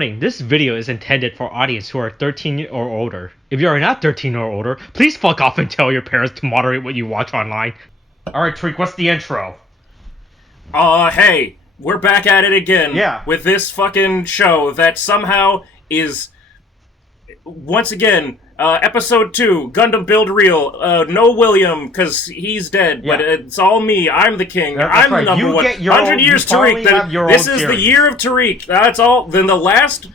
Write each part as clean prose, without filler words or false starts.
Warning, this video is intended for audience who are 13 or older. If you are not 13 or older, please fuck off and tell your parents to moderate what you watch online. Alright, Tariq, what's the intro? Hey, we're back at it again. Yeah. With this fucking show that somehow is, once again, episode 2, Gundam Build Real. No William, because he's dead, but it's all me. I'm the king. I'm the number one. 100 years Tariq. This is the year of Tariq. That's all. Then the last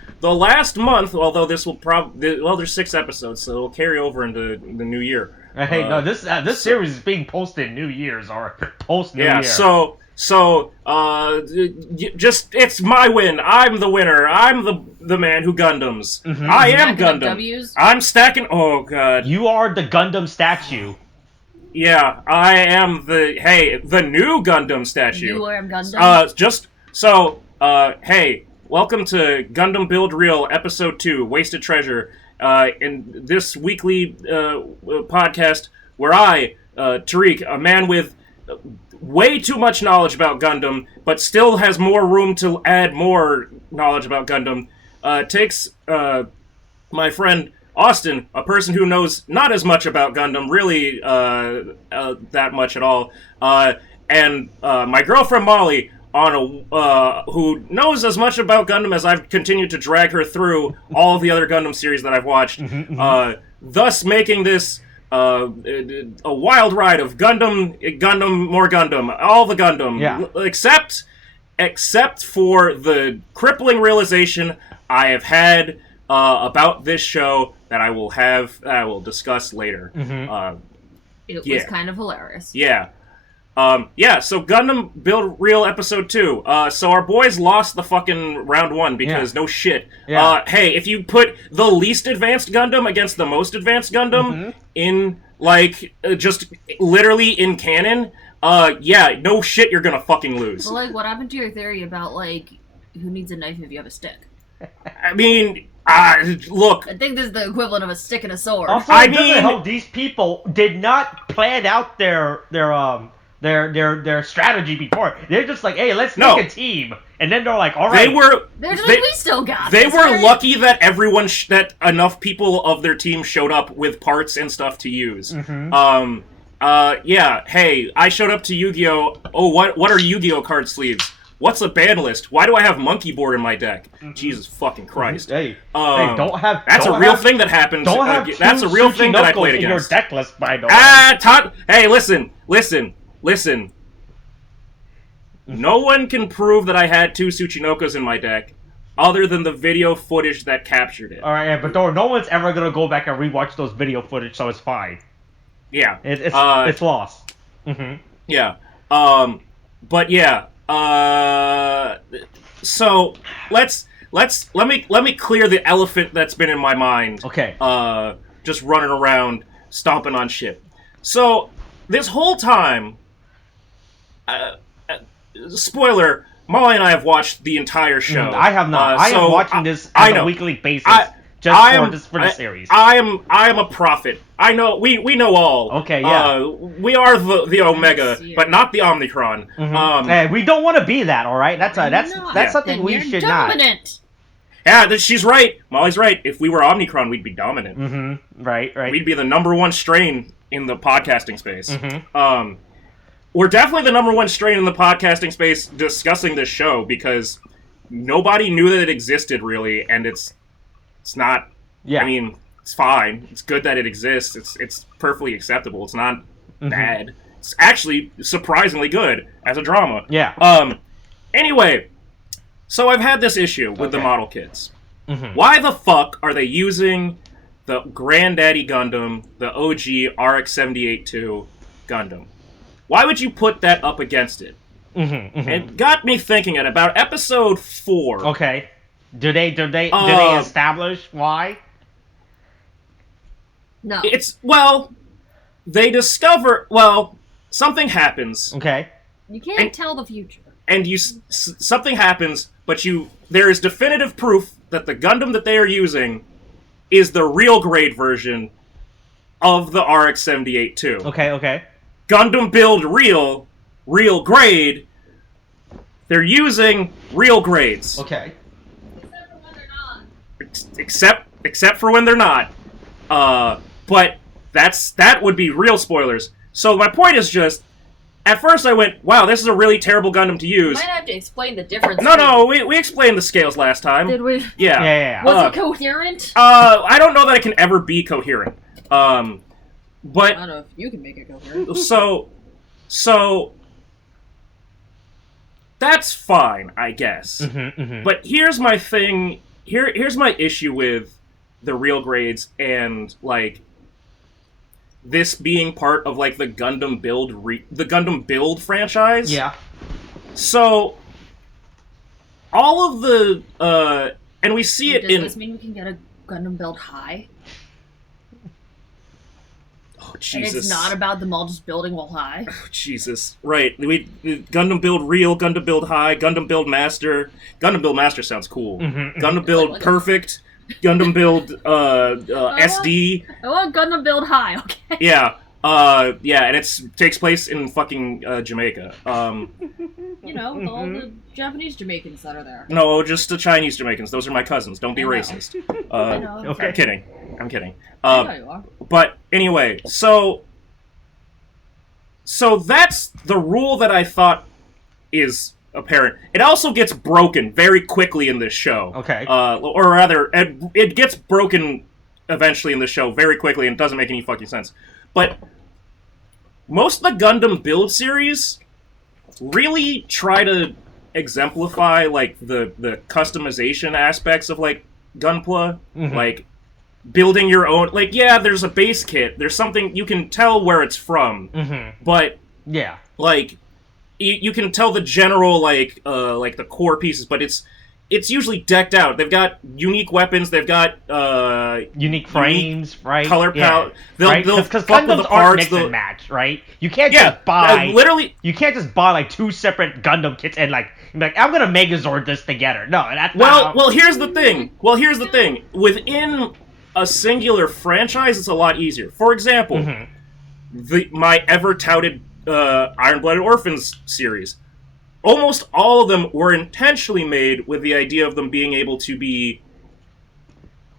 month, although this will probably, well, there's 6 episodes, so it'll carry over into the new year. Hey, no, this series is being posted New Year's or post New Year. So, it's my win. I'm the winner. I'm the man who Gundams. Mm-hmm. I am Gundam. I'm stacking. Oh god. You are the Gundam statue. Yeah, I am the new Gundam statue. You are Gundam. Hey, welcome to Gundam Build Real Episode 2, Wasted Treasure. In this weekly podcast, where I, Tariq, a man with way too much knowledge about Gundam, but still has more room to add more knowledge about Gundam, takes my friend Austin, a person who knows not as much about Gundam, really that much at all, and my girlfriend Molly, who knows as much about Gundam as I've continued to drag her through all of the other Gundam series that I've watched, thus making this a wild ride of Gundam, more Gundam, all the Gundam, except for the crippling realization I have had about this show that I will discuss later. It was kind of hilarious. Yeah. So Gundam Build Real Episode 2. So our boys lost the fucking round 1 because no shit. Yeah. Hey, if you put the least advanced Gundam against the most advanced Gundam in, just literally in canon, no shit, you're gonna fucking lose. Well, what happened to your theory about, who needs a knife if you have a stick? I mean, look. I think this is the equivalent of a stick and a sword. Also, how these people did not plan out their strategy before. They're just like, hey, let's make a team. And then they're like, all right. We still got They this, were right? lucky that that enough people of their team showed up with parts and stuff to use. Hey, I showed up to Yu-Gi-Oh! Oh, what are Yu-Gi-Oh! Card sleeves? What's a ban list? Why do I have Monkey Board in my deck? Jesus fucking Christ. Hey, that's a real thing that happened. That's a real thing that I played against. Your deck list, by the way. Hey, listen. No one can prove that I had 2 Tsuchinokos in my deck, other than the video footage that captured it. Alright, but no one's ever gonna go back and rewatch those video footage, so it's fine. Yeah. It's lost. Yeah. But yeah. So let me clear the elephant that's been in my mind. Okay. Just running around, stomping on shit. So this whole time, spoiler, Molly and I have watched the entire show. I have not. I am watching this on a weekly basis for the series. I am a prophet. I know we know all. Okay, yeah. We are the Omega, but not the Omicron. Hey, we don't want to be that, all right? That's something we should dominant. not. Yeah, she's right. Molly's right. If we were Omicron, we'd be dominant. Right. We'd be the #1 strain in the podcasting space. We're definitely the #1 strain in the podcasting space discussing this show because nobody knew that it existed really, and it's not. Yeah. I mean, it's fine. It's good that it exists. It's perfectly acceptable. It's not bad. It's actually surprisingly good as a drama. Yeah. Anyway, so I've had this issue with the model kits. Why the fuck are they using the Granddaddy Gundam, the OG RX-78-2 Gundam? Why would you put that up against it? It got me thinking at about episode 4. Okay. Do they establish why? No. They discover, something happens. Okay. You can't tell the future. And something happens, but there is definitive proof that the Gundam that they are using is the real grade version of the RX-78-2. Okay. Gundam Build Real, real grade, they're using real grades. Okay. except for when they're not. But that would be real spoilers. So my point is just, at first I went, wow, this is a really terrible Gundam to use. You might have to explain the difference. No, we explained the scales last time. Did we? Yeah. Was it coherent? I don't know that it can ever be coherent. But I don't know if you can make it coherent. So that's fine, I guess. But here's my thing. Here's my issue with the real grades and like this being part of like the Gundam Build franchise. Yeah. So all of the and we see it in. Does this mean we can get a Gundam Build High? Oh, Jesus. And it's not about them all just building while high. Oh, Jesus. Right. We Gundam Build Real, Gundam Build High, Gundam Build Master. Gundam Build Master sounds cool. Gundam Build Perfect, Gundam Build SD. I want Gundam Build High, okay? Yeah. And it takes place in fucking Jamaica. You know, with all the Japanese Jamaicans that are there. No, just the Chinese Jamaicans. Those are my cousins. Don't be racist. I know. Okay. I'm kidding. I know you are. But anyway, so that's the rule that I thought is apparent. It also gets broken very quickly in this show. Okay. Or rather, it gets broken eventually in the show very quickly, and it doesn't make any fucking sense. But most of the Gundam Build series really try to exemplify like the customization aspects of like Gunpla, like building your own. Like, yeah, there's a base kit. There's something you can tell where it's from, but yeah, like you can tell the general like the core pieces, but it's usually decked out. They've got unique weapons. They've got unique frames, right? Color palette. Yeah. They'll because fuck with the Gundams aren't parts. mix and match, right? You can't just buy literally. You can't just buy like two separate Gundam kits and like be like, I'm gonna Megazord this together. No, that's Well, here's the thing. Within a singular franchise, it's a lot easier. For example, my ever-touted Iron-Blooded Orphans series. Almost all of them were intentionally made with the idea of them being able to be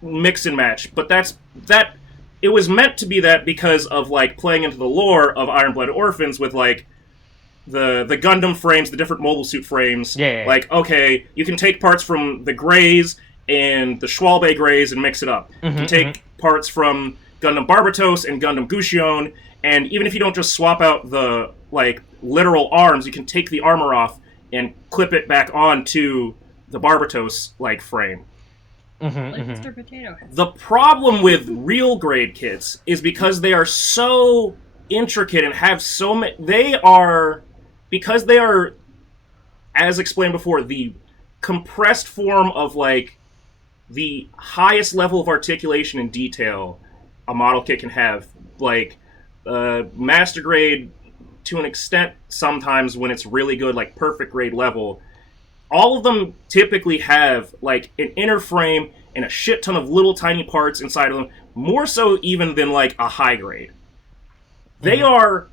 mix and match. But it was meant to be that because of like playing into the lore of Iron-Blooded Orphans with like the Gundam frames, the different mobile suit frames. Yeah. Like, okay, you can take parts from the Greys and the Schwalbe Greys and mix it up. You can take parts from Gundam Barbatos and Gundam Gusion, and even if you don't just swap out the like literal arms, you can take the armor off and clip it back onto the Barbatos like frame. Like Mr. Potato Head. The problem with real grade kits is because they are so intricate and have so many. Because they are, as explained before, the compressed form of like the highest level of articulation and detail a model kit can have. Like master grade, to an extent, sometimes when it's really good, like perfect grade level, all of them typically have like an inner frame and a shit ton of little tiny parts inside of them, more so even than like a high grade. They are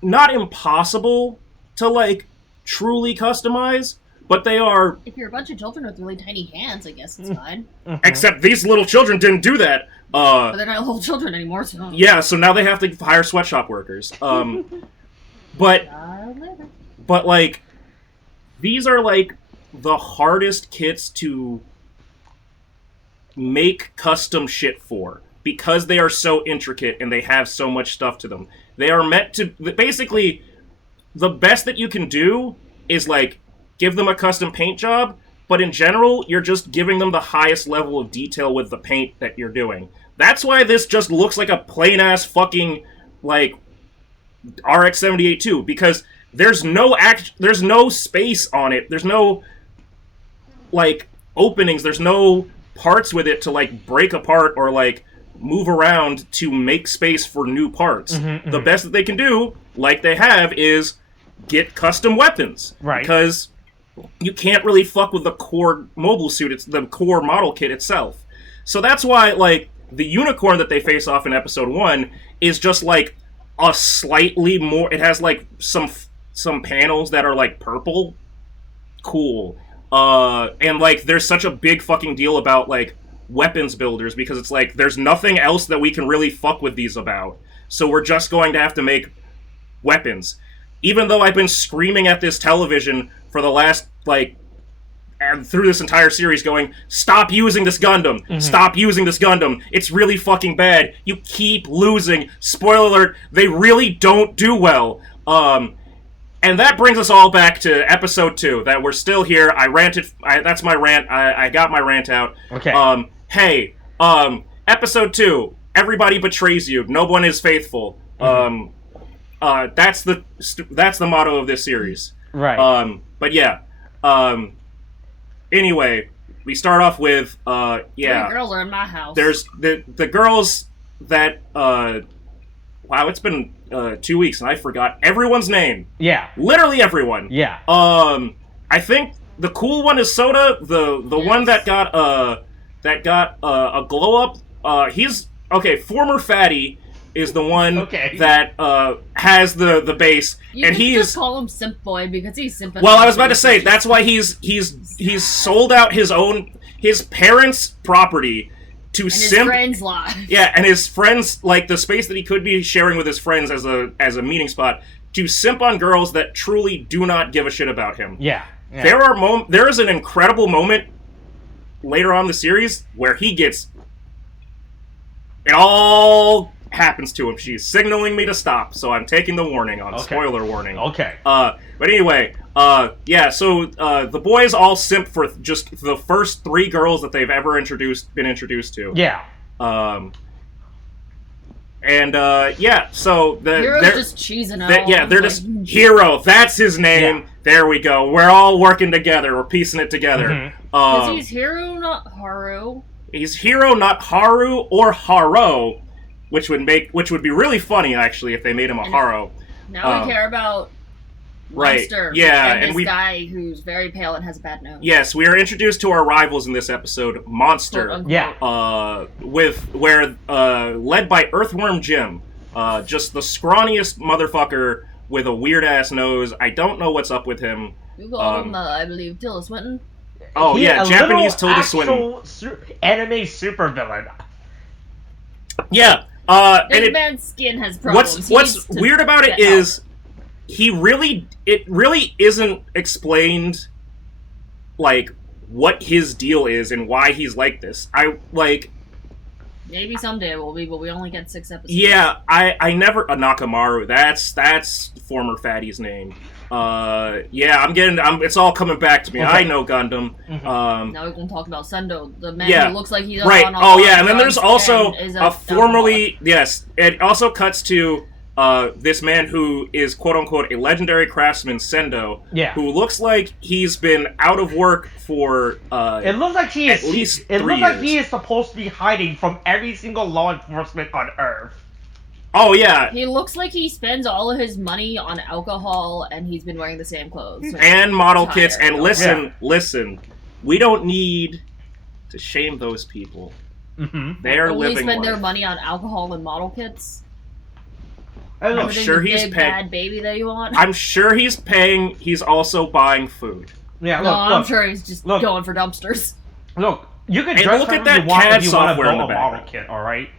not impossible to like truly customize, but they are. If you're a bunch of children with really tiny hands, I guess it's fine. Except these little children didn't do that. But they're not little children anymore, so. Yeah, so now they have to hire sweatshop workers. But like, these are like the hardest kits to make custom shit for because they are so intricate and they have so much stuff to them. They are meant to basically the best that you can do is like give them a custom paint job, but in general, you're just giving them the highest level of detail with the paint that you're doing. That's why this just looks like a plain-ass fucking, like, RX-78-2, because there's no space on it. There's no, like, openings. There's no parts with it to, like, break apart or, like, move around to make space for new parts. The best that they can do, like they have, is get custom weapons. Right. Because you can't really fuck with the core mobile suit. It's the core model kit itself. So that's why, like, the unicorn that they face off in episode 1 is just like a slightly more. It has like some panels that are like purple. Cool. And, like, there's such a big fucking deal about, like, weapons builders, because it's like, there's nothing else that we can really fuck with these about. So we're just going to have to make weapons. Even though I've been screaming at this television for the last, like, and through this entire series going, stop using this Gundam! Mm-hmm. Stop using this Gundam! It's really fucking bad! You keep losing! Spoiler alert, they really don't do well! And that brings us all back to episode 2, that we're still here. I ranted, that's my rant, I got my rant out. Okay. Hey, episode 2, everybody betrays you, no one is faithful. Mm-hmm. That's the motto of this series. Right. But yeah, anyway, we start off with, yeah. 3 girls are in my house. There's the girls that, wow, it's been 2 weeks and I forgot everyone's name. Yeah. Literally everyone. Yeah. I think the cool one is Soda, the Yes. one that got a glow up. He's, okay, former fatty is the one Okay. that has the base, You and can he just is. call him Simp Boy because he's simp. Well, I was about to say that's why he's sold out his parents' property to and his simp. friends lie. Yeah, and his friends, like the space that he could be sharing with his friends as a meeting spot, to simp on girls that truly do not give a shit about him. Yeah. Yeah. There is an incredible moment later on in the series where he gets. It all happens to him. She's signaling me to stop, so I'm taking the warning on. Okay. Spoiler warning. Okay. But anyway, yeah, so the boys all simp for just the first 3 girls that they've ever been introduced to. Yeah. Yeah, so Hero's they're just cheesing out. yeah, they're like, just Hero. That's his name. Yeah. There we go. We're all working together. We're piecing it together. Mhm. because he's Hero, not Haru. He's Hero, not Haru or Haro, which would be really funny actually if they made him a Haro. Now we care about Right. Monster. Yeah, and this we guy who's very pale and has a bad nose. Yes, we are introduced to our rivals in this episode, Monster. Quote, unquote. Yeah. Led by Earthworm Jim. Just the scrawniest motherfucker with a weird ass nose. I don't know what's up with him. You call him, I believe, Tilda Swinton. Oh yeah, a Japanese little Tilda Swinton. Anime supervillain. Yeah. And This it, man's skin has problems. what's weird about it is it really isn't explained like what his deal is and why he's like this. Maybe someday it will be, but we only get 6 episodes. Yeah, I never Nakamaru. That's former fatty's name. Yeah, it's all coming back to me. Okay. I know Gundam. Mhm. Now we're going to talk about Sendo, the man Yeah. who looks like he's Right. on Oh yeah, and then there's drugs also and is a formerly yes. It also cuts to this man who is quote unquote a legendary craftsman, Sendo. Yeah. Who looks like he's been out of work for It looks like he is. at least It 3 looks like years. he is supposed to be hiding from every single law enforcement on Earth. Oh yeah, He looks like he spends all of his money on alcohol and he's been wearing the same clothes. So and model tired. kits. And Yeah. listen, we don't need to shame those people. Mm-hmm. They're only living spend their life. money on alcohol and model kits. I'm Everything sure the he's big paying. bad baby that you want. I'm sure he's paying. He's also buying food. Yeah. no, Look. I'm Look. sure he's just Look. going for dumpsters. Look. You can And dress look at however that you want CAD if you want to software in build the a back. model kit. All right.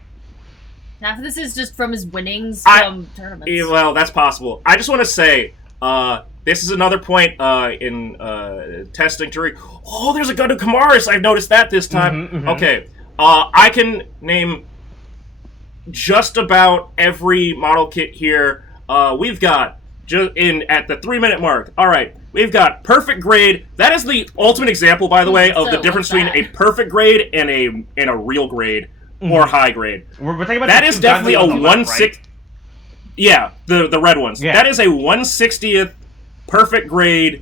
Half of this is just from his winnings I- from tournaments. Well, that's possible. I just want to say, this is another point in testing Tariq. Oh, there's a Gundam Kamaris. I've noticed that this time. Mhm, mhm. Okay, I can name just about every model kit here. We've got at the 3-minute mark. All right, we've got perfect grade. That is the ultimate example, by the way, of So, the difference what's between that? a perfect grade and a real grade or high grade. We're talking about That the is two definitely Gundams a on the left, 1/6. right? Yeah, the red ones. Yeah. That is a 1/60th perfect grade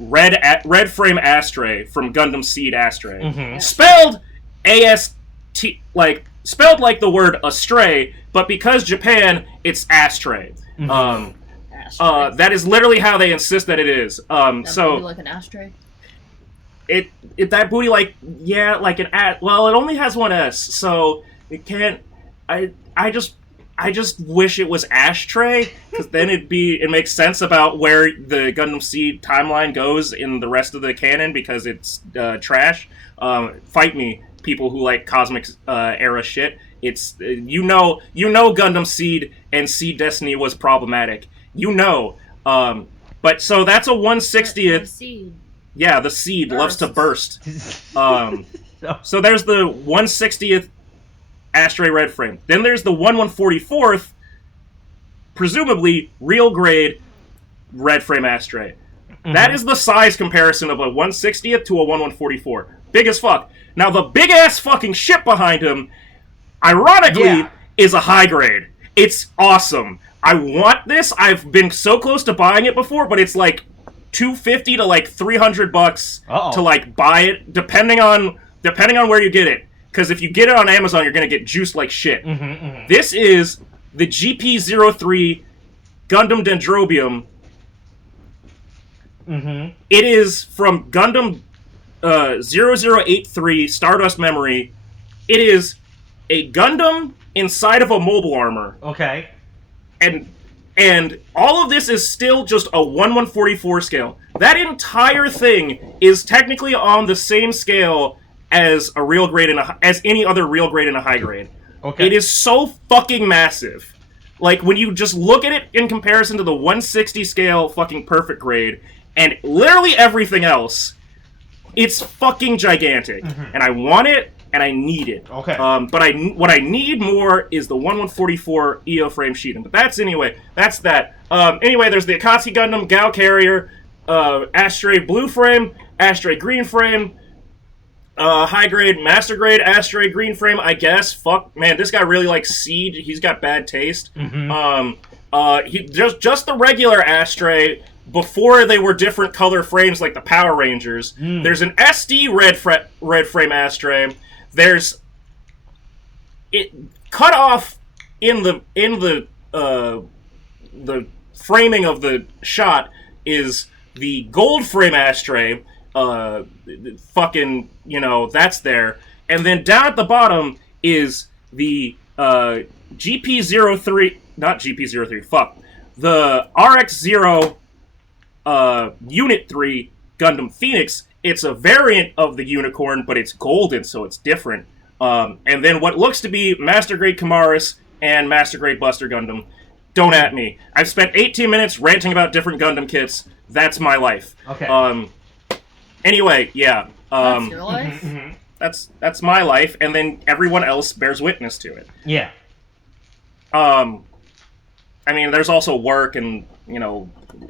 red frame Astray from Gundam Seed Astray. Mhm. Spelled AST spelled like the word astray, but because Japan, it's ashtray. Mhm. Ashtray. That is literally how they insist that it is. That So would be like an ashtray. it that booty like an at well it only has one S, so it can't. I just wish it was ashtray because then it makes sense about where the Gundam Seed timeline goes in the rest of the canon because it's trash. Fight me, people who like cosmic era shit. It's Gundam Seed and Seed Destiny was problematic. But so that's a 1/60th. Seed. Yeah, the seed loves to burst. No. So there's the 1/60th Astray Red Frame. Then there's the 1/144th, presumably real grade Red Frame Astray. Mm-hmm. That is the size comparison of a 1/60th to a 1/144. Big as fuck. Now the big ass fucking ship behind him, ironically, is a high grade. It's awesome. I want this. I've been so close to buying it before, but it's like $250 to like $300 to like buy it, depending on where you get it. Because if you get it on Amazon, you're gonna get juiced like shit. Mm-hmm, mm-hmm. This is the GP03 Gundam Dendrobium. Mm-hmm. It is from Gundam 0083 Stardust Memory. It is a Gundam inside of a mobile armor. Okay. And all of this is still just a 1/144 scale. That entire thing is technically on the same scale as a real grade as any other real grade and a high grade. Okay. It is so fucking massive. Like when you just look at it in comparison to the 160 scale fucking perfect grade and literally everything else, it's fucking gigantic. Mm-hmm. And I want it. And I need it. Okay. But what I need more is the 1/144 EO frame sheet. But that's that. Anyway, there's the Akatsuki Gundam Gao Carrier, Astray Blue Frame, Astray Green Frame, high grade, master grade, Astray Green Frame. I guess. Fuck, man, this guy really likes Seed. He's got bad taste. Mm-hmm. He just the regular Astray. Before they were different color frames like the Power Rangers. Mm. There's an SD red frame Astray. There's it cut off in the framing of the shot is the gold frame Astray. Fucking, that's there. And then down at the bottom is the GP03, not GP03. Fuck, the RX0. Unit 3 Gundam Phoenix. It's a variant of the Unicorn, but it's golden, so it's different. And then what looks to be Master Grade Kamaris and Master Grade Buster Gundam. Don't at me. I've spent 18 minutes ranting about different Gundam kits. That's my life. Okay. Anyway, yeah. That's your life? Mm-hmm. That's my life, and then everyone else bears witness to it. Yeah. I mean, there's also work and,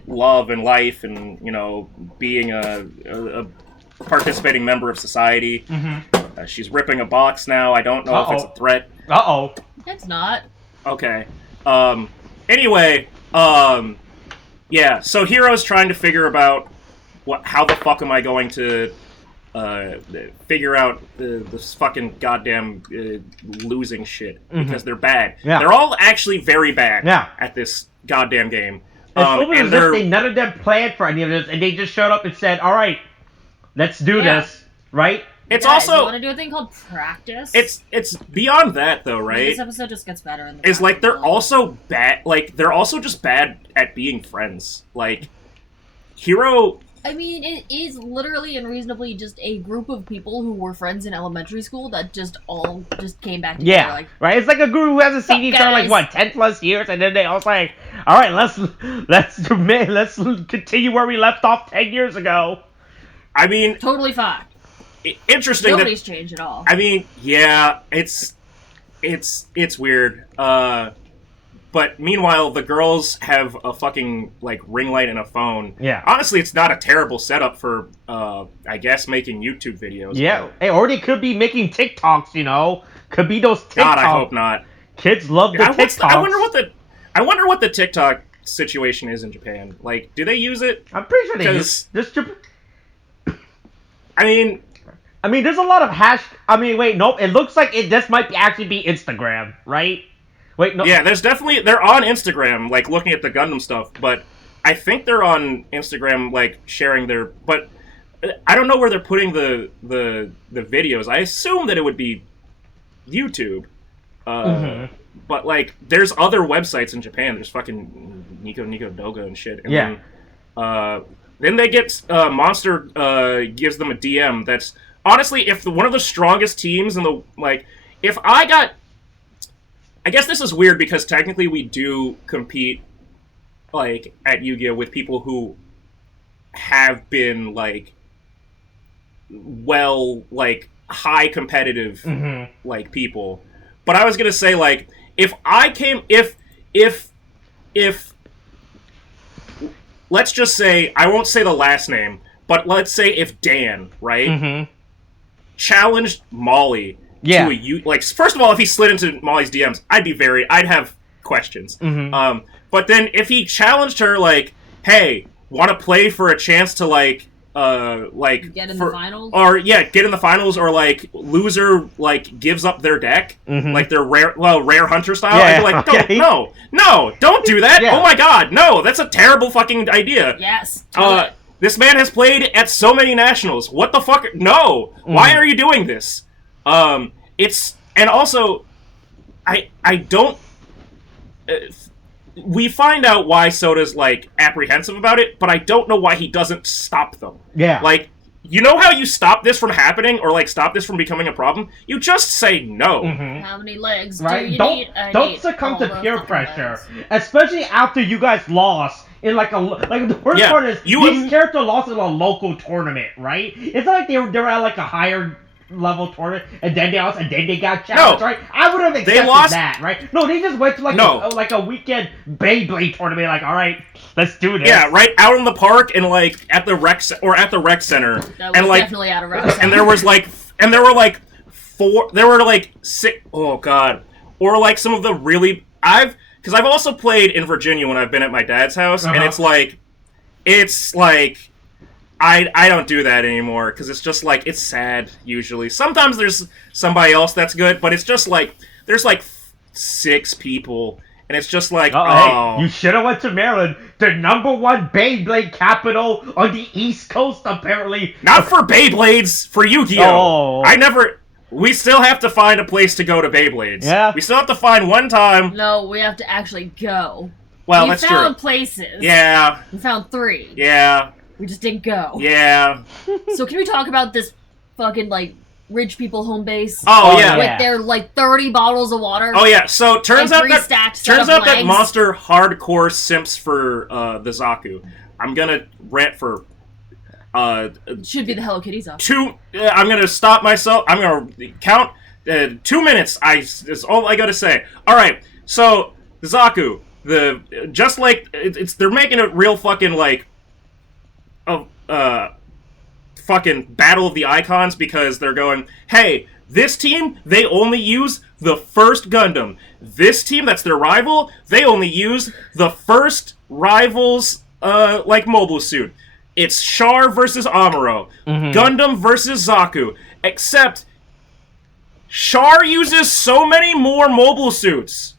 love and life and, being a participating member of society. Mm-hmm. She's ripping a box now. I don't know if it's a threat. Uh-oh. It's not. Okay. Anyway, yeah, so Hero's trying to figure about how the fuck am I going to figure out this fucking goddamn losing shit, because they're bad. Yeah. They're all actually very bad at this goddamn game. It's as if none of them planned for any of this, and they just showed up and said, all right, let's do this, right? It's also... You want to do a thing called practice? It's beyond that, though, right? This episode just gets better. In the it's like they're also bad, they're also just bad at being friends. Like, Hero... I mean, it is literally and reasonably just a group of people who were friends in elementary school that all came back together. Yeah, right? It's like a group who hasn't seen each other, 10 plus years, and then they all say, all right, let's continue where we left off 10 years ago. I mean... Totally fine. Interesting. Nobody's changed at all. I mean, yeah, it's weird. But meanwhile, the girls have a fucking, ring light and a phone. Yeah. Honestly, it's not a terrible setup for, I guess, making YouTube videos. Yeah. Hey, or they could be making TikToks, Could be those TikToks. God, I hope not. Kids love the TikToks. I wonder what the TikTok situation is in Japan. Do they use it? I'm pretty sure they use this. I mean, there's a lot of wait, nope. It looks like this might actually be Instagram, right? Wait, no. Yeah, they're on Instagram, looking at the Gundam stuff, but I think they're on Instagram, sharing but I don't know where they're putting the videos. I assume that it would be YouTube. But, there's other websites in Japan. There's fucking, Nico Doga and shit. And then they get Monster gives them a DM that's honestly, if one of the strongest teams in the if I guess this is weird because technically we do compete at Yu-Gi-Oh with people who have been high competitive people. But I was gonna say if let's just say, I won't say the last name, but let's say if Dan, right, challenged Molly to a first of all, if he slid into Molly's DMs, I'd have questions. But then if he challenged her hey, want to play for a chance to get in the finals, or get in the finals, or loser gives up their deck, their rare hunter style. I'd be no, don't do that. Oh my god, no, that's a terrible fucking idea. Yes. This man has played at so many nationals. What the fuck? No, why are you doing this? And also, I don't. We find out why Soda's apprehensive about it, but I don't know why he doesn't stop them. Yeah. You know how you stop this from happening, or stop this from becoming a problem? You just say no. How many legs right? do you don't, need? Don't succumb to peer pressure, especially after you guys lost in the worst part is these characters lost in a local tournament, right? It's not they were at a higher level tournament, and then they got challenged, right? I would have accepted that, right? No, they just went to a weekend Beyblade tournament. All right, let's do this. Yeah, right out in the park and at the rec center. That was definitely out of rec center. And there was there were six. Oh god, or some of the really because I've also played in Virginia when I've been at my dad's house, and it's I don't do that anymore, because it's just it's sad, usually. Sometimes there's somebody else that's good, but it's just there's 6 people, and it's just hey, you should have went to Maryland, the #1 Beyblade capital on the East Coast, apparently. Not for Beyblades, for Yu-Gi-Oh! We still have to find a place to go to Beyblades. Yeah. We still have to find one time. No, we have to actually go. Well, that's true. We found places. Yeah. We found 3. Yeah. We just didn't go. Yeah. So can we talk about this fucking, rich people home base? Oh, yeah. With their, 30 bottles of water? Oh, yeah. So, turns out that Monster hardcore simps for the Zaku. I'm gonna rant for... should be the Hello Kitties off. I'm gonna stop myself. I'm gonna count 2 minutes. That's all I gotta say. Alright, so, Zaku. They're making it real fucking, fucking Battle of the Icons, because they're going, hey, this team, they only use the first Gundam. This team, that's their rival, they only use the first rival's, mobile suit. It's Char versus Amuro. Gundam versus Zaku. Except, Char uses so many more mobile suits.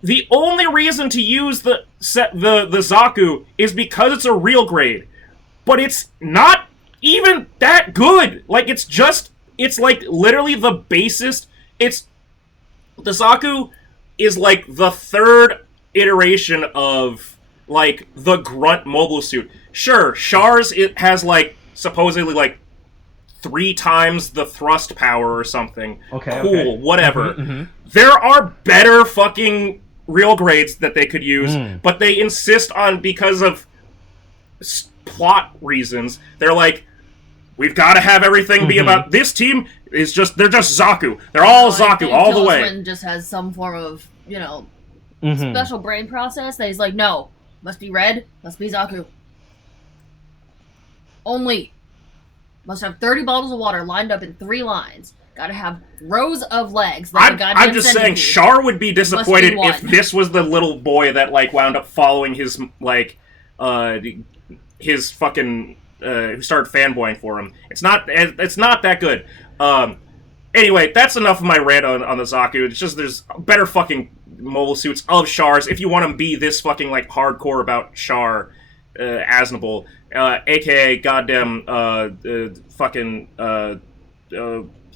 The only reason to use the Zaku is because it's a real grade. But it's not even that good. It's literally the basest. The Zaku is the 3rd iteration of the grunt mobile suit. Sure, Char's it has supposedly 3 times the thrust power or something. Okay. Cool, whatever. There are better fucking real grades that they could use, but they insist on, because of plot reasons, they're we've got to have everything be about this team. They're just Zaku. They're all Zaku all the way. Killsman just has some form of special brain process that he's no, must be red, must be Zaku. Only must have 30 bottles of water lined up in 3 lines. Gotta have rows of legs. I'm just saying, Char would be disappointed if this was the little boy that wound up following his his fucking who started fanboying for him. It's not that good. Anyway, that's enough of my rant on the Zaku. It's just there's better fucking mobile suits of Chars if you want to be this fucking hardcore about Char, Aznable, aka goddamn fucking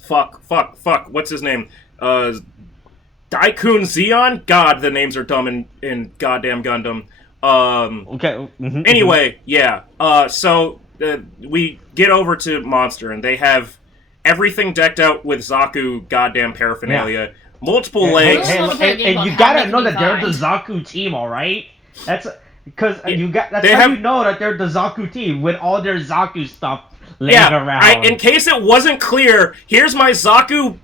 fuck, what's his name? Daikun Zeon? God, the names are dumb in goddamn Gundam. Okay. Anyway, yeah. So we get over to Monster, and they have everything decked out with Zaku goddamn paraphernalia. Multiple legs. And you gotta know that they're the Zaku team, alright? That's because that's how you know that they're the Zaku team with all their Zaku stuff laying around. In case it wasn't clear, here's my Zaku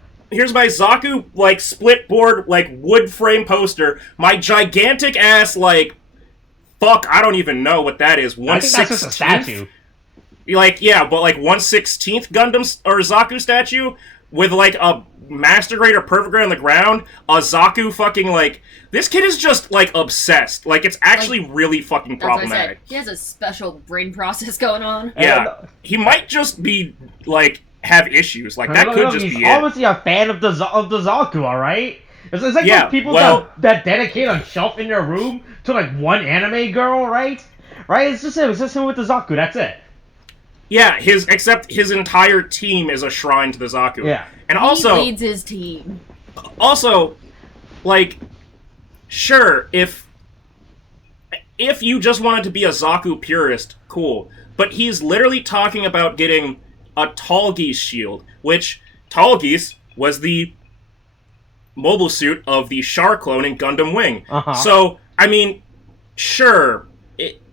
like split board like wood frame poster. My gigantic ass like fuck, I don't even know what that is. 1/16. I think that's just a statue. Like, yeah, but like 1/16 Gundam or Zaku statue with like a Master Grade or Perfect Grade on the ground, a Zaku fucking like this kid is just like obsessed. Like it's actually really fucking problematic. He has a special brain process going on. Yeah, he might just be like have issues. Like that could just be it. He's obviously a fan of the Zaku, all right. It's like those people that dedicate a shelf in their room to like one anime girl, right? Right? It's just him. It's just him with the Zaku. That's it. Yeah, except his entire team is a shrine to the Zaku. Yeah. And also he leads his team. Also, like, sure, if you just wanted to be a Zaku purist, cool. But he's literally talking about getting a Tall Geese shield, which Tall Geese was the mobile suit of the Char clone in Gundam Wing. Uh-huh. So, I mean, sure,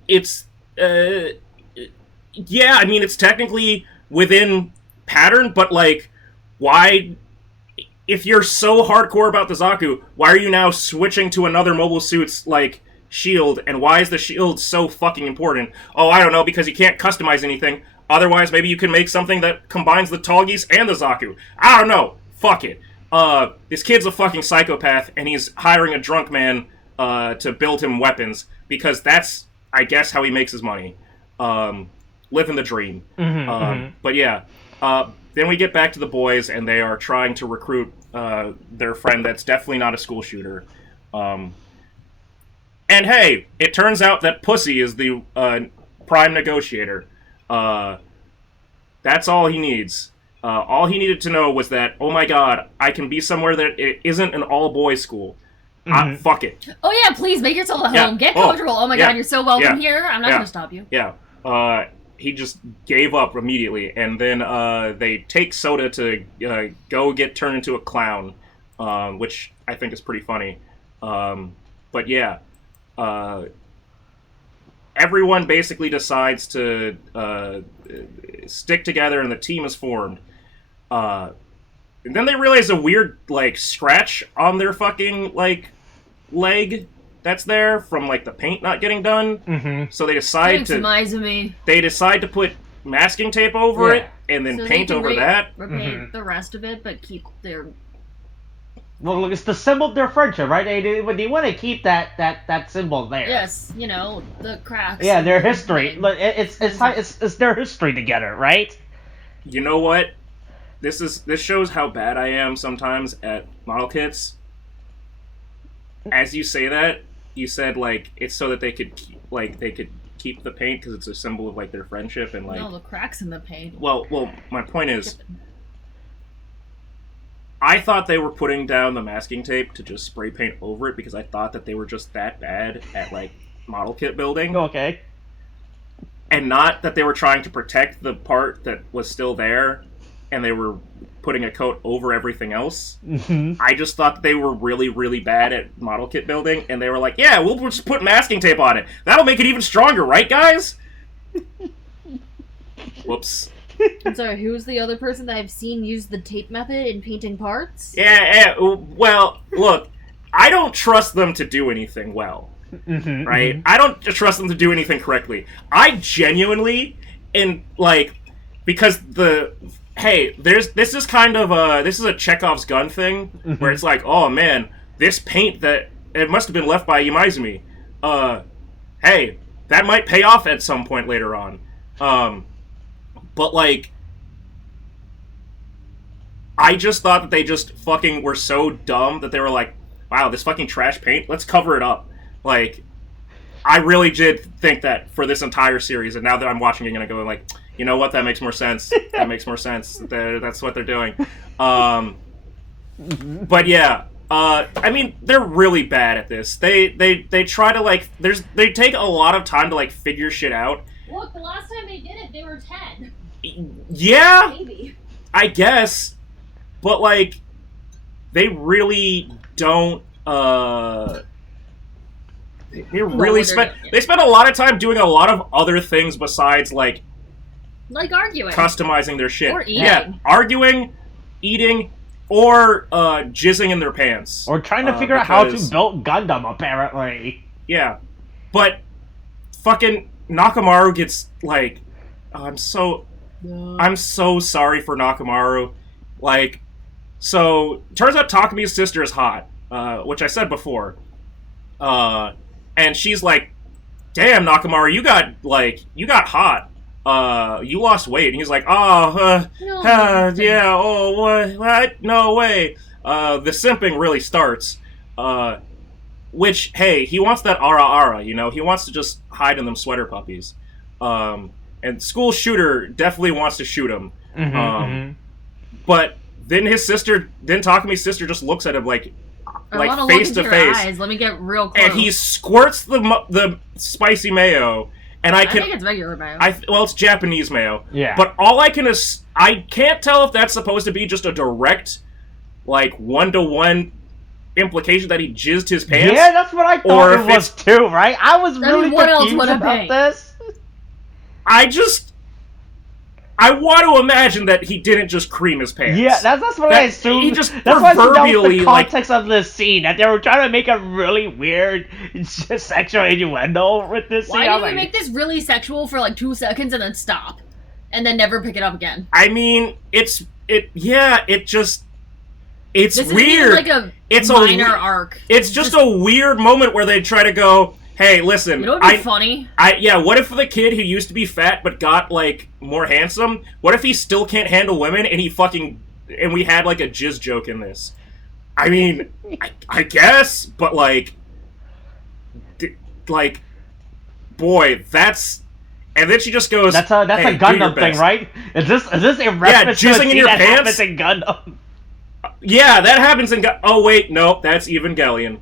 it's technically within pattern, but like, why, if you're so hardcore about the Zaku, why are you now switching to another mobile suit's like shield, and why is the shield so fucking important? Oh, I don't know, because you can't customize anything. Otherwise, maybe you can make something that combines the Tall Geese and the Zaku. I don't know. Fuck it. This kid's a fucking psychopath, and he's hiring a drunk man to build him weapons, because that's, I guess, how he makes his money. Living the dream. But yeah, then we get back to the boys, and they are trying to recruit their friend that's definitely not a school shooter. And hey, it turns out that Pussy is the prime negotiator. That's all he needs. All he needed to know was that, oh my god, I can be somewhere that it isn't an all-boys school. Fuck it. Oh yeah, please, make yourself at home. Get comfortable. Oh my god, you're so welcome here. I'm not gonna stop you. Yeah. He just gave up immediately, and then they take Soda to go get turned into a clown, which I think is pretty funny. But yeah, everyone basically decides to stick together, and the team is formed. And then they realize a weird like scratch on their fucking like leg that's there from like the paint not getting done. So they decide to put masking tape over it and then paint over that. Repaint the rest of it, but keep their. Well, look, it's the symbol of their friendship, right? They want to keep that symbol there. Yes, you know, the cracks. Yeah, their history. Look, it's their history together, right? You know what? This shows how bad I am sometimes at model kits. As you say that, you said like it's so that they could keep the paint because it's a symbol of like their friendship and like. No, the cracks in the paint. Well, my point is, I thought they were putting down the masking tape to just spray paint over it because I thought that they were just that bad at like model kit building. Okay. And not that they were trying to protect the part that was still there, and they were putting a coat over everything else. I just thought they were really, really bad at model kit building, and they were like, yeah, we'll just put masking tape on it. That'll make it even stronger, right, guys? Whoops. I'm sorry, who's the other person that I've seen use the tape method in painting parts? Yeah, well, look, I don't trust them to do anything well. Right? I don't trust them to do anything correctly. I genuinely, because this is kind of this is a Chekhov's gun thing, where it's like, oh man, this paint that it must have been left by Imaizumi. Hey, that might pay off at some point later on. But like, I just thought that they just fucking were so dumb that they were like, wow, this fucking trash paint, let's cover it up. Like, I really did think that for this entire series, and now that I'm watching it, I'm gonna go like, you know what, that makes more sense. That makes more sense. That's what they're doing. But yeah, I mean, they're really bad at this. They try to, like, they take a lot of time to, like, figure shit out. Look, the last time they did it, they were 10. Yeah, Maybe. I guess, but, like, they really don't, they really they spend a lot of time doing a lot of other things besides, like arguing. Customizing their shit. Or eating. Yeah, arguing, eating, or jizzing in their pants. Or trying to figure out how to build Gundam, apparently. Yeah. But fucking Nakamaru gets, like... I'm so sorry for Nakamaru. Like, so, turns out Takami's sister is hot, which I said before. And she's like, damn, Nakamaru, you got hot. You lost weight. And he's like, yeah, what? No way. The simping really starts. Which, hey, he wants that ara, you know? He wants to just hide in them sweater puppies. And school shooter definitely wants to shoot him. But then Takami's sister just looks at him like face to face. Eyes. Let me get real close. And he squirts the spicy mayo. And I think it's regular mayo. Well, it's Japanese mayo. Yeah. But I can't tell if that's supposed to be just a direct, like, 1-to-1 implication that he jizzed his pants. Yeah, that's what I thought it was too, right? I was really confused about this. I want to imagine that he didn't just cream his pants. Yeah, that's what I assumed. He just that's proverbially, the context of this scene, that they were trying to make a really weird sexual innuendo with this scene. Why did you make this really sexual for like 2 seconds and then stop? And then never pick it up again? I mean, it's weird. This isn't like a minor arc. It's just a weird moment where they try to go, hey, listen. You know what would be funny? What if the kid who used to be fat but got, like, more handsome, what if he still can't handle women and we had, like, a jizz joke in this? I mean, I guess, but, like, boy, that's... And then she just goes, that's a Gundam thing, right? Is this a reference to a scene in your pants? In Gundam? Yeah, that happens in oh, wait, no, that's Evangelion.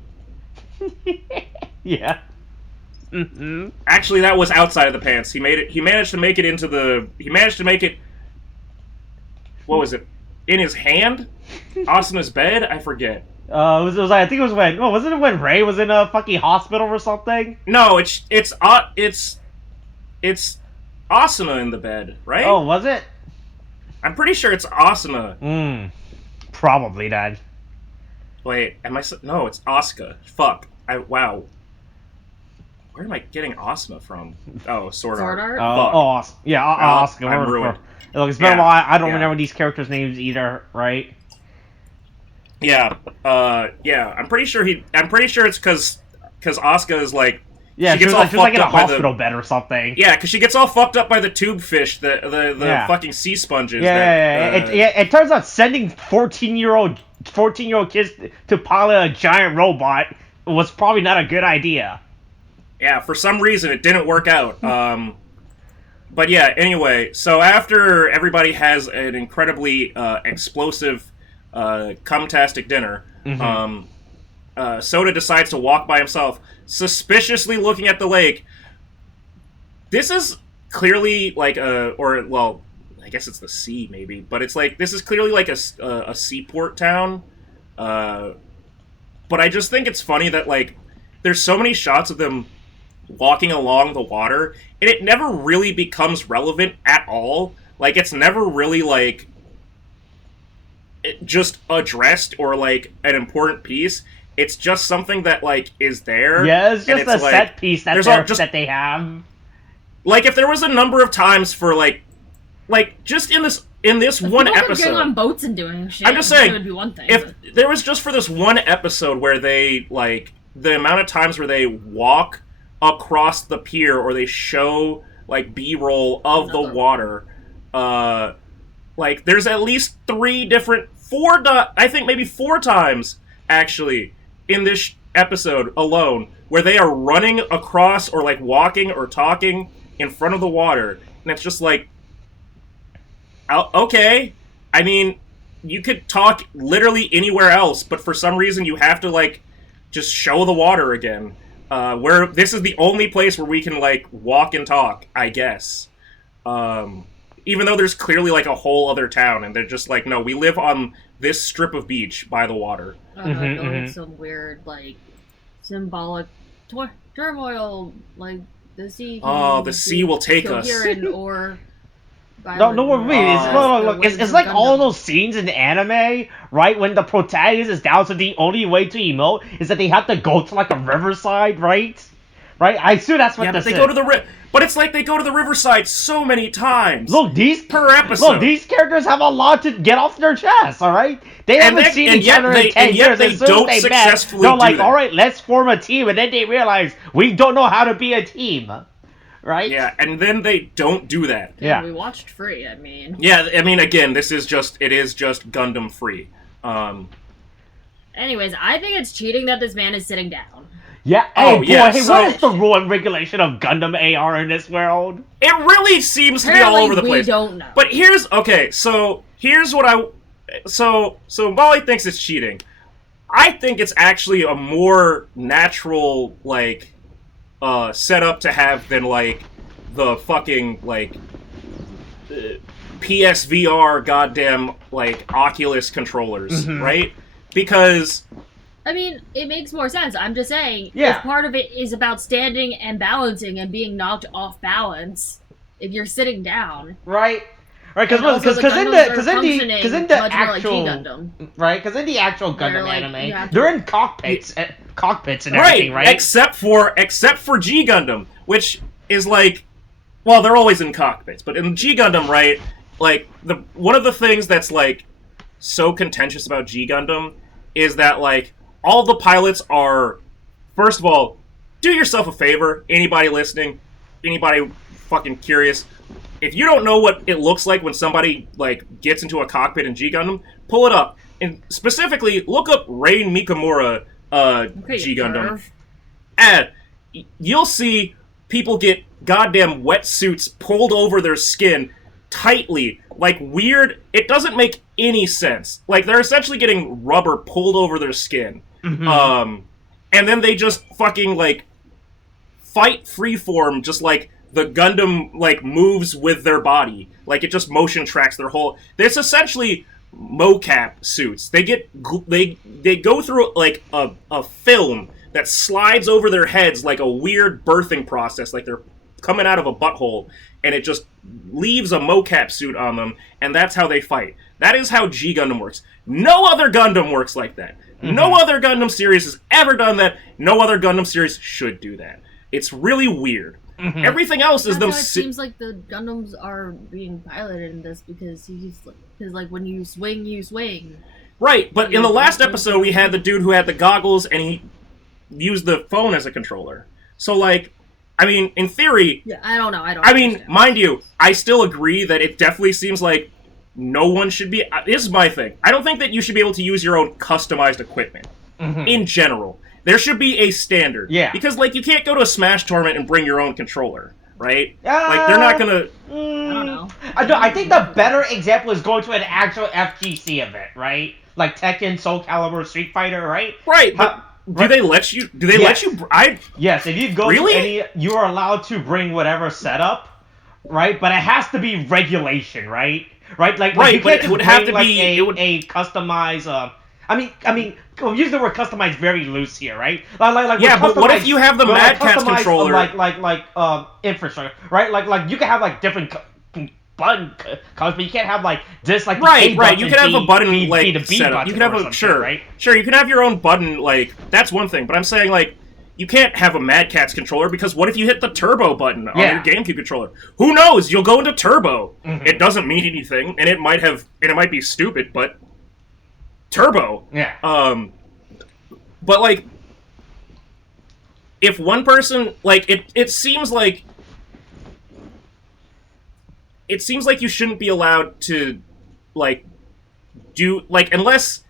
Yeah. Actually, that was outside of the pants. He managed to make it. What was it? In his hand? Asuna's bed? I forget. I think it was when. Oh, wasn't it when Rei was in a fucking hospital or something? No, it's Asuna in the bed, right? Oh, was it? I'm pretty sure it's Asuna. Probably, Dad. Wait, no, it's Asuka. Fuck. Wow. Where am I getting Asuna from? Oh, Sword Art. Yeah, Asuka. I'm ruined. Look, it's been a while. I don't remember these characters' names either, right? Yeah. I'm pretty sure it's because Asuka is like. Yeah, she was like in a hospital bed or something. Yeah, because she gets all fucked up by the tube fish, the fucking sea sponges. It turns out sending 14-year-old kids to pilot a giant robot was probably not a good idea. Yeah, for some reason it didn't work out. But yeah, anyway, so after everybody has an incredibly explosive, cum-tastic dinner, Soda decides to walk by himself, suspiciously looking at the lake. This is clearly like I guess it's the sea maybe, but it's like, this is clearly like a seaport town. But I just think it's funny that, like, there's so many shots of them walking along the water, and it never really becomes relevant at all. Like, it's never really, like, just addressed or, like, an important piece. It's just something that, like, is there. Yeah, it's just a set piece that they have. Like, if there was a number of times for, like just in this one episode, getting on boats and doing shit. I'm just saying, it would be one thing. If there was just for this one episode where they, like, the amount of times where they walk across the pier or they show, like, B-roll of the water, like, there's at least I think maybe 4 times, actually, in this episode alone, where they are running across or, like, walking or talking in front of the water, and it's just like, okay, I mean, you could talk literally anywhere else, but for some reason you have to like just show the water again. Where this is the only place where we can like walk and talk, I guess. Even though there's clearly like a whole other town, and they're just like, no, we live on this strip of beach by the water. I feel like some weird like symbolic turmoil, like the sea. Oh, the sea will take us. Or no, what I mean, it's like all those scenes in anime, right? When the protagonist is down, so the only way to emote is that they have to go to like a riverside, right? Right? I assume that's what this is. Go to the but it's like they go to the riverside so many times. Look, per episode. Look, these characters have a lot to get off their chest, all right? They haven't seen each other in 10 years. They don't successfully they're like, all right, let's form a team, and then they realize we don't know how to be a team. Right? Yeah, and then they don't do that. Yeah, we watched Free, I mean. Yeah, I mean, again, it is just Gundam Free. Anyways, I think it's cheating that this man is sitting down. Yeah, what is the rule and regulation of Gundam AR in this world? It really seems to be all over the place. We don't know. But here's what so Molly thinks it's cheating. I think it's actually a more natural, like, setup to have than like the fucking like PSVR goddamn like Oculus controllers, right? Because I mean, it makes more sense. I'm just saying, if part of it is about standing and balancing and being knocked off balance, if you're sitting down, right? Right, because in the actual Gundam anime, they're in cockpits and everything, right? Except for G Gundam, which is like, well, they're always in cockpits, but in G Gundam, right? Like one of the things that's like so contentious about G Gundam is that like all the pilots are, first of all, do yourself a favor, anybody listening, anybody fucking curious. If you don't know what it looks like when somebody like gets into a cockpit in G Gundam, pull it up. And specifically, look up Rain Mikamura G Gundam. And you'll see people get goddamn wetsuits pulled over their skin tightly. Like weird. It doesn't make any sense. Like they're essentially getting rubber pulled over their skin. And then they just fucking like fight freeform, just like the Gundam like moves with their body, like it just motion tracks their whole. It's essentially mocap suits. They go through like a film that slides over their heads like a weird birthing process, like they're coming out of a butthole, and it just leaves a mocap suit on them, and that's how they fight. That is how G Gundam works. No other Gundam works like that. No other Gundam series has ever done that. No other Gundam series should do that. It's really weird. Everything else is them. It seems like the Gundams are being piloted in this because like when you swing, you swing. Right, but in the last episode, we had the dude who had the goggles and he used the phone as a controller. So like, I mean, in theory, yeah, I don't know. I mean, mind you, I still agree that it definitely seems like no one should be. This is my thing. I don't think that you should be able to use your own customized equipment in general. There should be a standard. Yeah. Because, like, you can't go to a Smash tournament and bring your own controller, right? Like, they're not gonna... I don't know. I think the better example is going to an actual FGC event, right? Like Tekken, Soul Calibur, Street Fighter, right? Right, but do they let you... Yes, if you go to any... You are allowed to bring whatever setup, right? But it has to be regulation, right? Right, like you can't just bring a customized... I mean, we'll use the word customized very loose here, right? Like yeah, but what if you have the Mad Catz controller? Like infrastructure, right? Like you can have like different button colors, but you can't have like just like right. You can have a button like setup. You can have right? Sure. You can have your own button. Like that's one thing, but I'm saying like you can't have a Mad Catz controller because what if you hit the turbo button on your GameCube controller? Who knows? You'll go into turbo. It doesn't mean anything, and it might be stupid, but. Turbo. Yeah. But like, if one person like it seems like you shouldn't be allowed to like do like unless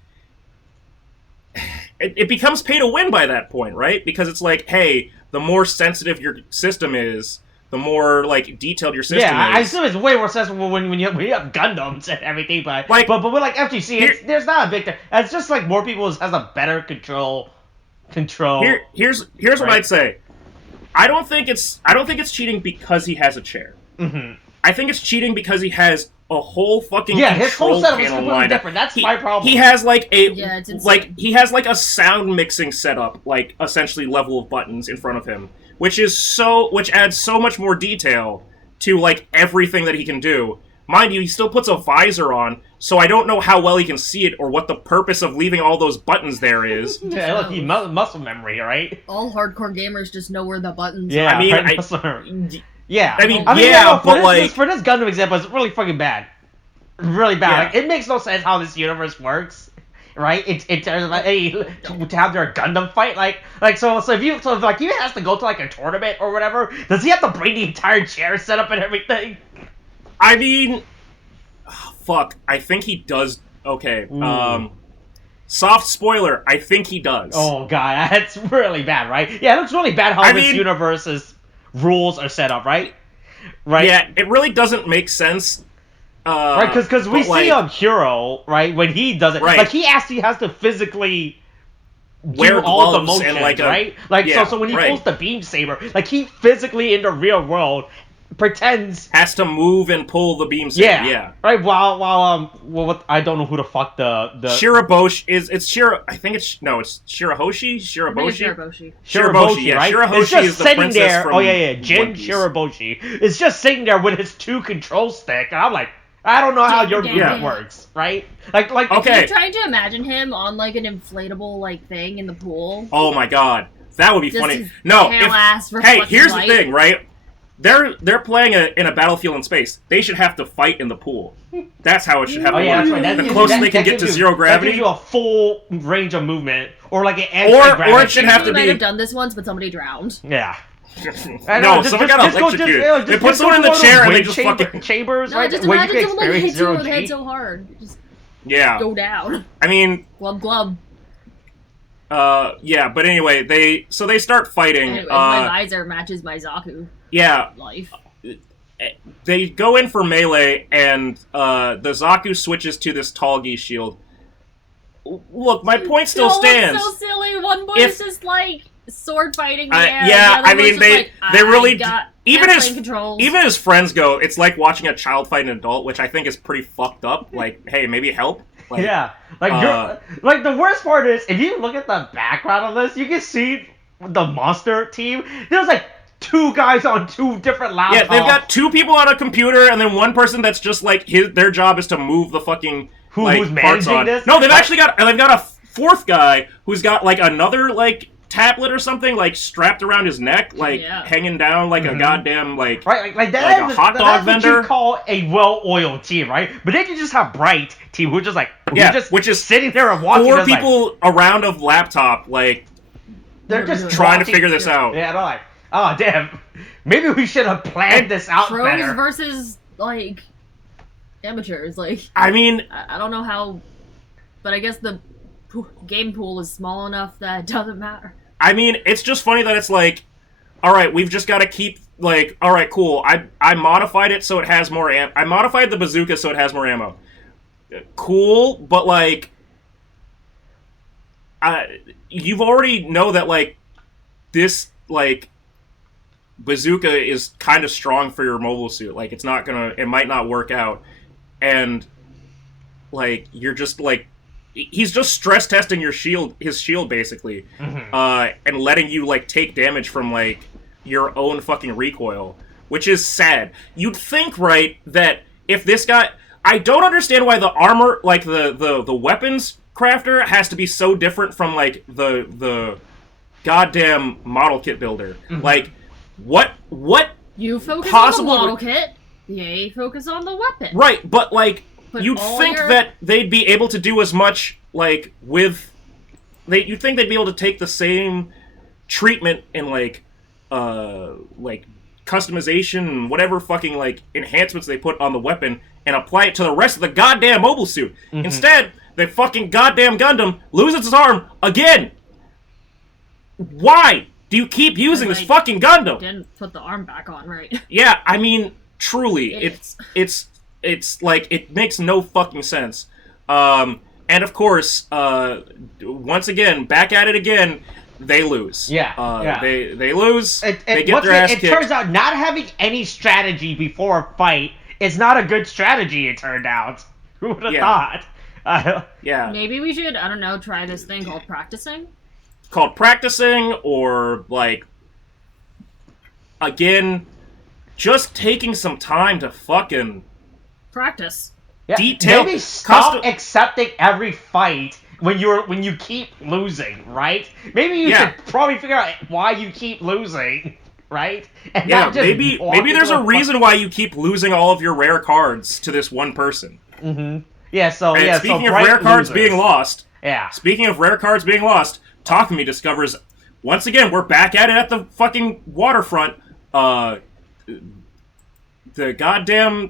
it becomes pay to win by that point, right? Because it's like, hey, the more sensitive your system is, the more like detailed your system is. I assume it's way more sensible when you have Gundams and everything, but with like FGC, there's not a big thing. It's just like more people has a better control. Here's what I'd say. I don't think it's cheating because he has a chair. Mm-hmm. I think it's cheating because he has a whole fucking his whole setup is completely different. That's my problem. He has like he has like a sound mixing setup, like essentially level of buttons in front of him, which adds so much more detail to like everything that he can do. Mind you, he still puts a visor on, so I don't know how well he can see it or what the purpose of leaving all those buttons there is. Look, he muscle memory, right? All hardcore gamers just know where the buttons are. I mean, for this Gundam example, it's really fucking bad. Really bad. Yeah. Like, it makes no sense how this universe works, right? In terms of like, to have their Gundam fight, so if he has to go to like a tournament or whatever, does he have to bring the entire chair set up and everything? I mean, fuck. I think he does. Okay. Soft spoiler. I think he does. Oh god, that's really bad, right? Yeah, it looks really bad how this universe's rules are set up, right? Right. Yeah, it really doesn't make sense. Right, because we see on Hero, right, when he does it, like he actually has to physically wear all the motions, and like right? So when he pulls the beam saber, like he physically in the real world pretends has to move and pull the beam saber. Yeah. Right. While I don't know who the fuck the Shiraboshi is. It's Shira. I think it's Shirahoshi. Shiraboshi. Yeah. Right? Shirahoshi is the princess there. From Jin Shiraboshi is just sitting there with his 2 control stick, and I'm like, I don't know how your movement works, right? Like. Okay. I'm trying to imagine him on like an inflatable like thing in the pool. Oh my god, that would be just funny. No. Here's the thing, right? They're playing in a battlefield in space. They should have to fight in the pool. That's how it should have to work. Right. The closest they can get to zero gravity. That gives you a full range of movement, or like an anti-gravity. Or it should have to be. Might have done this once, but somebody drowned. Yeah. Someone got electrocuted. They put someone in the chair and they just fucking chambers. No, right? Just where imagine you can someone like hits you zero over the head G. so hard, just go down. I mean, glub. Yeah, but anyway, they start fighting. Anyways, my visor matches my Zaku. Yeah. Life. They go in for melee, and the Zaku switches to this Talgi shield. Look, my point still stands. It's so silly. One boy is just like sword fighting the air. Yeah, the I mean they really even his friends go. It's like watching a child fight an adult, which I think is pretty fucked up. Like, hey, maybe help. Like, yeah, like the worst part is if you look at the background of this, you can see the monster team. There's like 2 guys on 2 different laptops. Yeah, they've got 2 people on a computer, and then one person that's just like their job is to move the fucking who's parts on. This? No, they've got a 4th guy who's got like another like tablet or something like strapped around his neck, like hanging down like a goddamn like that, like a hot dog vendor. That's what you call a well-oiled team, right? But then you just have Bright team who just which is sitting there and watching. 4 people around a laptop, like they're just trying to figure this out. Yeah, they're like, oh damn, maybe we should have planned this out better. Pros versus like amateurs, like I mean, I don't know how, but I guess the game pool is small enough that it doesn't matter. I mean, it's just funny that it's like, all right, we've just got to keep like, all right, cool. I modified it so it has more ammo. I modified the bazooka so it has more ammo. Cool, but like, you've already know that like this like bazooka is kind of strong for your mobile suit. Like, it might not work out, and like you're just like. He's just stress testing his shield basically, and letting you like take damage from like your own fucking recoil, which is sad. You'd think, right, that if this guy, I don't understand why the armor, like the weapons crafter, has to be so different from like the goddamn model kit builder. Like, what? You focus on the model kit. They focus on the weapon. Right, but like. You'd think that they'd be able to do as much, like, you'd think they'd be able to take the same treatment and, like customization and whatever fucking, like, enhancements they put on the weapon and apply it to the rest of the goddamn mobile suit. Instead, the fucking goddamn Gundam loses its arm again! Why? do you keep using this fucking Gundam? Didn't put the arm back on, right? Yeah, I mean, truly, it's like, it makes no fucking sense. And of course, once again, back at it again, they lose. Yeah. They lose. They get their ass kicked. It turns out not having any strategy before a fight is not a good strategy, it turned out. Who would have thought? Yeah. Maybe we should, I don't know, try this thing called practicing? Or, like, again, just taking some time to fucking... practice. Yeah. Maybe stop accepting every fight when you keep losing, right? Maybe you should probably figure out why you keep losing, right? And maybe there's a reason why you keep losing all of your rare cards to this one person. Mm-hmm. Yeah, speaking of rare cards being lost, yeah. Speaking of rare cards being lost, Takumi discovers, once again, we're back at it at the fucking waterfront. The goddamn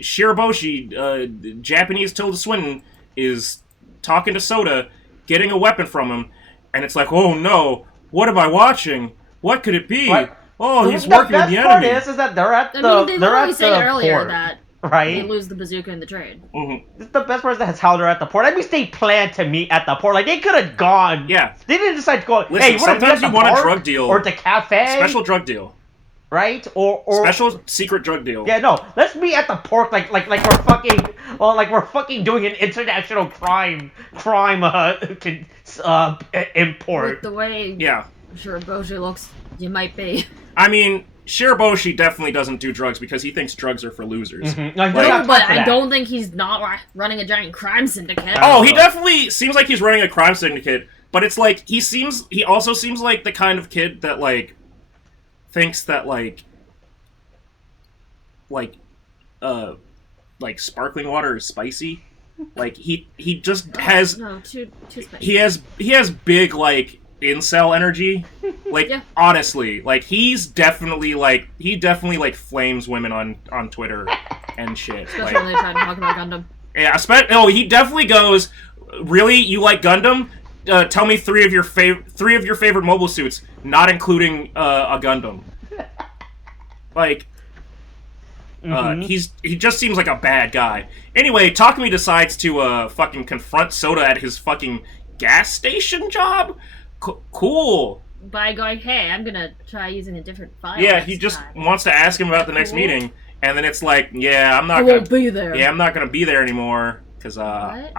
Shiraboshi, Japanese Tilda Swinton, is talking to Soda, getting a weapon from him, and it's like, oh no, what am I watching? What could it be? What? Oh, he's working with the enemy. The best part is that they're at the earlier that right? They lose the bazooka in the trade. Mm-hmm. The best part is that's how they're at the port. That means they planned to meet at the port. Like, they could have gone. Yeah. They didn't decide to go, listen, hey, sometimes you want a drug deal. Or the cafe. Special drug deal. Right? Or special secret drug deal. Yeah, no. Let's meet at the port like we're fucking... Well, like we're fucking doing an international crime import. With the way Shiraboshi looks, you might be. I mean... Shiraboshi definitely doesn't do drugs because he thinks drugs are for losers. Mm-hmm. No, but I don't think he's not running a giant crime syndicate. Oh, he definitely seems like he's running a crime syndicate, but it's like, he also seems like the kind of kid that, like, thinks that, like sparkling water is spicy. Like, he just has... No, too spicy. He has big, like, incel energy. Like, honestly, like, he definitely flames women on Twitter and shit. Especially when they try to talk about Gundam. Yeah, he definitely goes, really, you like Gundam? Tell me three of your favorite mobile suits, not including a Gundam. Like, he just seems like a bad guy. Anyway, Takumi decides to fucking confront Soda at his fucking gas station job. Cool. By going, hey, I'm gonna try using a different file. Yeah, he just wants to ask him about the next meeting, and then it's like, I'm not gonna be there. Yeah, I'm not gonna be there anymore because what?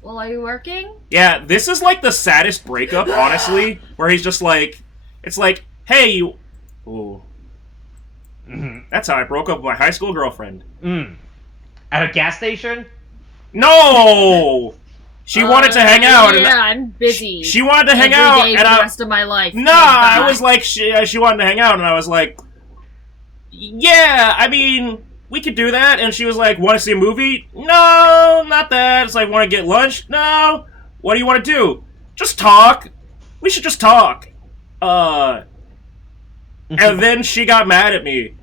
Well, are you working? Yeah, this is like the saddest breakup, honestly, where he's just like, it's like, hey, you. Ooh. That's how I broke up with my high school girlfriend. At a gas station? No. She wanted to hang out. Yeah, I'm busy. She wanted to hang out, and the rest of my life. Nah, I was like, she wanted to hang out, and I was like, yeah, I mean, we could do that. And she was like, want to see a movie? No, not that. It's like, want to get lunch? No. What do you want to do? Just talk. We should just talk. And then she got mad at me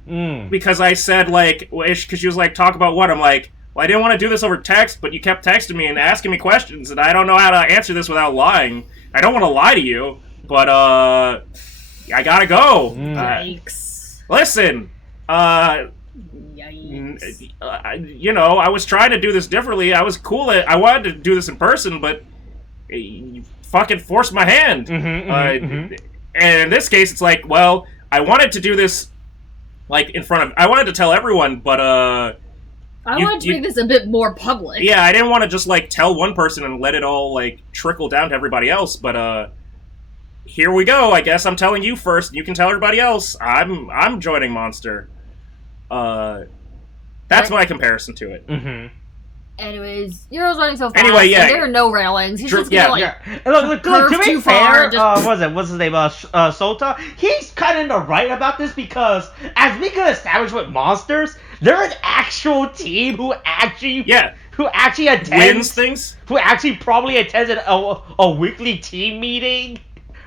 because I said, like, because she was like, talk about what? I'm like, well, I didn't want to do this over text, but you kept texting me and asking me questions, and I don't know how to answer this without lying. I don't want to lie to you, but, I gotta go. Yikes. Listen, Yikes. I was trying to do this differently. I was cool. I wanted to do this in person, but you fucking forced my hand. And in this case, it's like, well, I wanted to do this, like, in front of... I wanted to tell everyone, but, I wanted to make this a bit more public. Yeah, I didn't want to just, like, tell one person and let it all, like, trickle down to everybody else, but, here we go. I guess I'm telling you first. You can tell everybody else. I'm joining Monster. That's my comparison to it. Anyways, Euro's running so fast. Anyway, yeah. There are no railings. He's just gonna, Look, to be fair, just... what's his name? Sota? He's kind of in the right about this because, as we could establish with Monsters, they're an actual team who actually attends... Wins things? Who actually probably attends a weekly team meeting,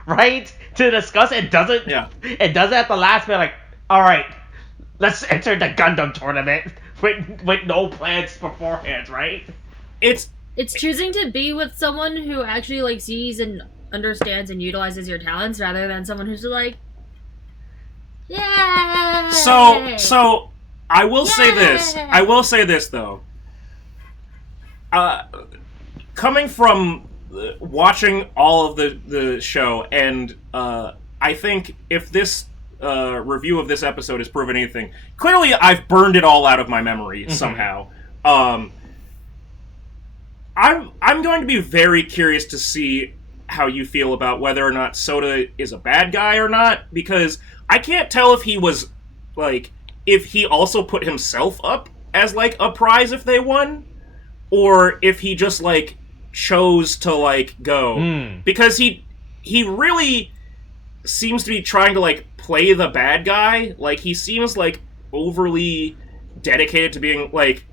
right? To discuss it. It doesn't at the last minute, like, alright, let's enter the Gundam tournament. With no plans beforehand, right? It's choosing to be with someone who actually, like, sees an understands and utilizes your talents rather than someone who's like, yeah. So I will say this. I will say this though. Coming from watching all of the show, and I think if this review of this episode has proven anything, clearly I've burned it all out of my memory somehow. I'm going to be very curious to see how you feel about whether or not Soda is a bad guy or not, because I can't tell if he was, like, if he also put himself up as, like, a prize if they won, or if he just, like, chose to, like, go. Because he really seems to be trying to, like, play the bad guy. Like, he seems, like, overly dedicated to being, like...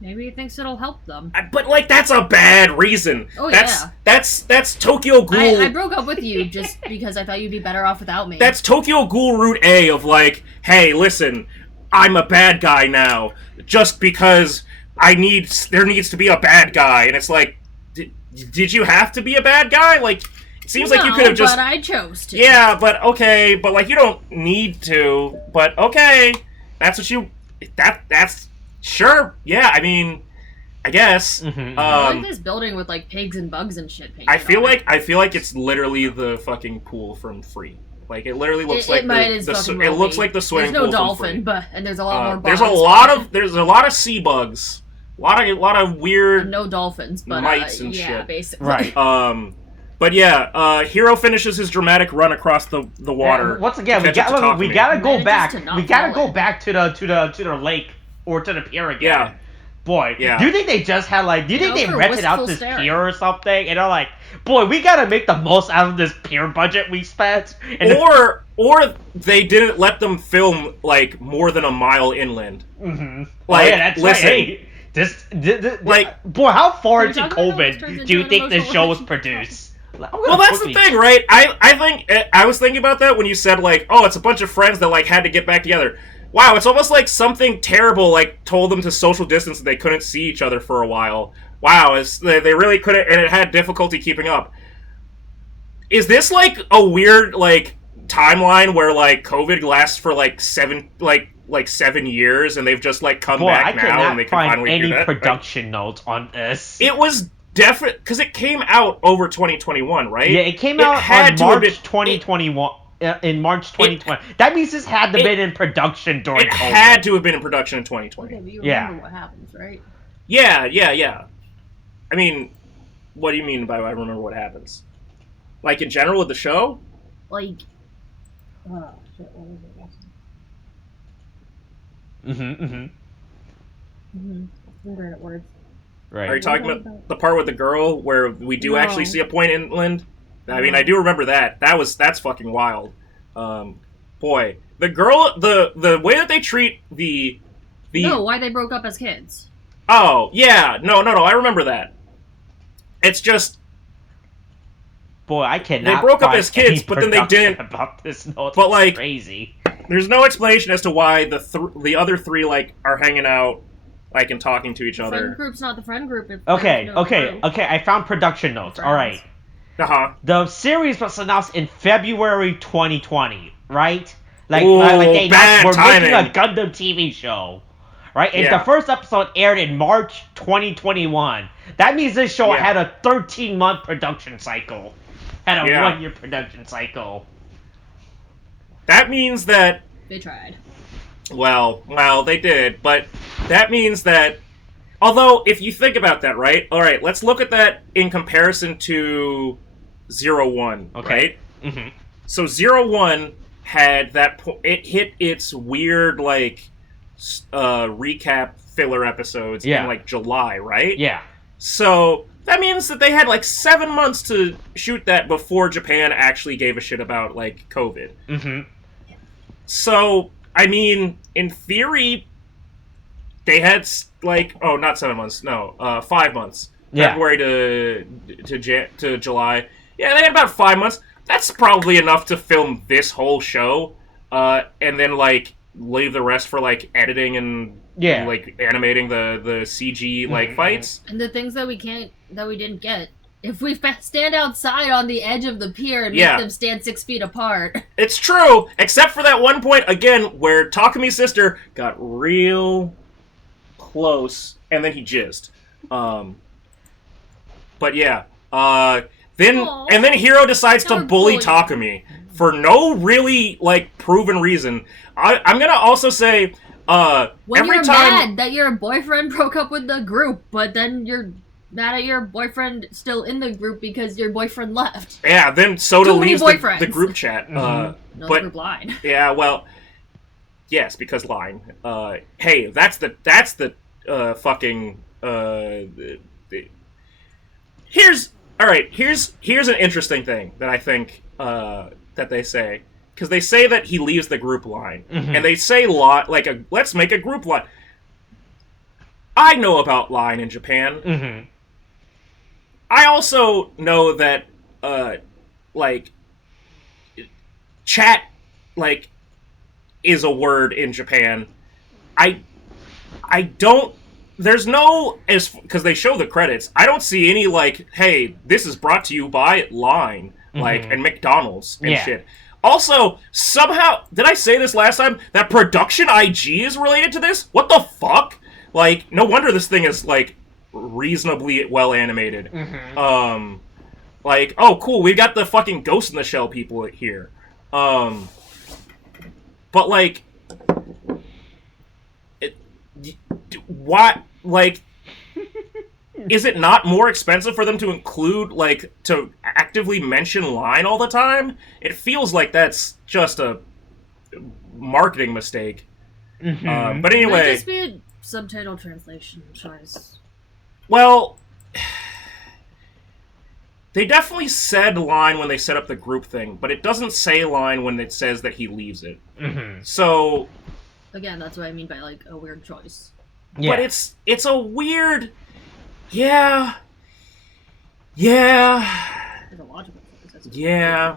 Maybe he thinks it'll help them. But, like, that's a bad reason. Oh, yeah. That's Tokyo Ghoul... I broke up with you just because I thought you'd be better off without me. That's Tokyo Ghoul Route A of, like, hey, listen, I'm a bad guy now, just because there needs to be a bad guy. And it's like, did you have to be a bad guy? Like, it seems like you could have just... but I chose to. Yeah, but okay, but, like, you don't need to, but okay, that's what you... That's... Sure, yeah, I mean, I guess. I like this building with, like, pigs and bugs and shit painted I feel like it's literally the fucking pool from Free. Like, it literally looks like it looks like the swimming pool. There's no dolphin, and there's a lot more bugs. There's a lot of sea bugs. A lot of weird and no dolphins, but mites and shit. Basically. Right. But yeah, Hero finishes his dramatic run across the water. And once again, we gotta go back. We gotta go back to the lake. Or to the pier again. Yeah. Boy. Yeah. Do you think they just had, like... Do you think they rented out this pier or something? And they're like, boy, we gotta make the most out of this pier budget we spent. And or they didn't let them film, like, more than a mile inland. Like, that's listen, right. Hey, this, like... Boy, how far into COVID do you think this show was produced? Well, that's the thing, right? I was thinking about that when you said, like, oh, it's a bunch of friends that, like, had to get back together. Wow, it's almost like something terrible, like, told them to social distance and they couldn't see each other for a while. Wow, they really couldn't, and it had difficulty keeping up. Is this, like, a weird, like, timeline where, like, COVID lasts for, like, 7 years and they've just, like, come back now and they can finally do that? I cannot find any production notes on this. It was definitely, because it came out over 2021, right? Yeah, it came out on March 2021. In March 2020. That means this had to have been in production during COVID. It had to have been in production in 2020. Okay, but you remember what happens, right? Yeah. I mean, what do you mean by I remember what happens? Like, in general with the show? Like... Oh, shit, what was it? I'm great at words. Right. Are you talking about the part with the girl where we do actually see a point inland? I mean, I do remember that. That's fucking wild. Boy, the girl, the way that they treat the No, why they broke up as kids. Oh, yeah. No, I remember that. It's just... Boy, I cannot They broke up as kids, but then they didn't... About this. No, it's but, like, crazy. There's no explanation as to why the other three, like, are hanging out, like, and talking to each other. The friend group's not the friend group. Okay, I found production notes. All right. The series was announced in February 2020, right? Like, ooh, like they were timing. making a Gundam TV show, right? And the first episode aired in March 2021. That means this show had a 13-month production cycle. Had a 1-year production cycle. That means that... They tried. Well, they did, but that means that... Although, if you think about that, right? Alright, let's look at that in comparison to 01, right? Mm-hmm. So 01 had that... It hit its weird, like, recap filler episodes in, like, July, right? Yeah. So, that means that they had, like, 7 months to shoot that before Japan actually gave a shit about, like, COVID. Mm-hmm. So, I mean, in theory... They had, like, not 7 months, no, 5 months. Yeah. February to July. Yeah, they had about 5 months. That's probably enough to film this whole show, and then, like, leave the rest for, like, editing and, like, animating the CG, like, fights. And the things that we didn't get If we stand outside on the edge of the pier and make them stand 6 feet apart. It's true, except for that one point, again, where Takumi's sister got real close, and then he jizzed. But yeah. Then Hiro decides to bully Takumi for no really, like, proven reason. I'm gonna also say, when you're mad that your boyfriend broke up with the group, but then you're mad at your boyfriend still in the group because your boyfriend left. Yeah, then Soda leaves the group chat. No group line. Yeah, well, yes, because line. Hey, that's the fucking Here's an interesting thing that I think that they say, because they say that he leaves the group line, and they say let's make a group line. I know about line in Japan. I also know that chat is a word in Japan. I don't. There's no, because they show the credits, I don't see any, hey, this is brought to you by Line, and McDonald's and shit. Also, somehow, did I say this last time, that Production IG is related to this? What the fuck? No wonder this thing is, reasonably well animated. Oh, cool, we've got the fucking Ghost in the Shell people here. But, what, is it not more expensive for them to include, to actively mention Line all the time? It feels like that's just a marketing mistake. But anyway... Might just be a subtitle translation choice. Well... They definitely said Line when they set up the group thing, but it doesn't say Line when it says that he leaves it. So... Again, that's what I mean by, a weird choice. Yeah. But it's a weird... Yeah. There's a logical choice. Yeah.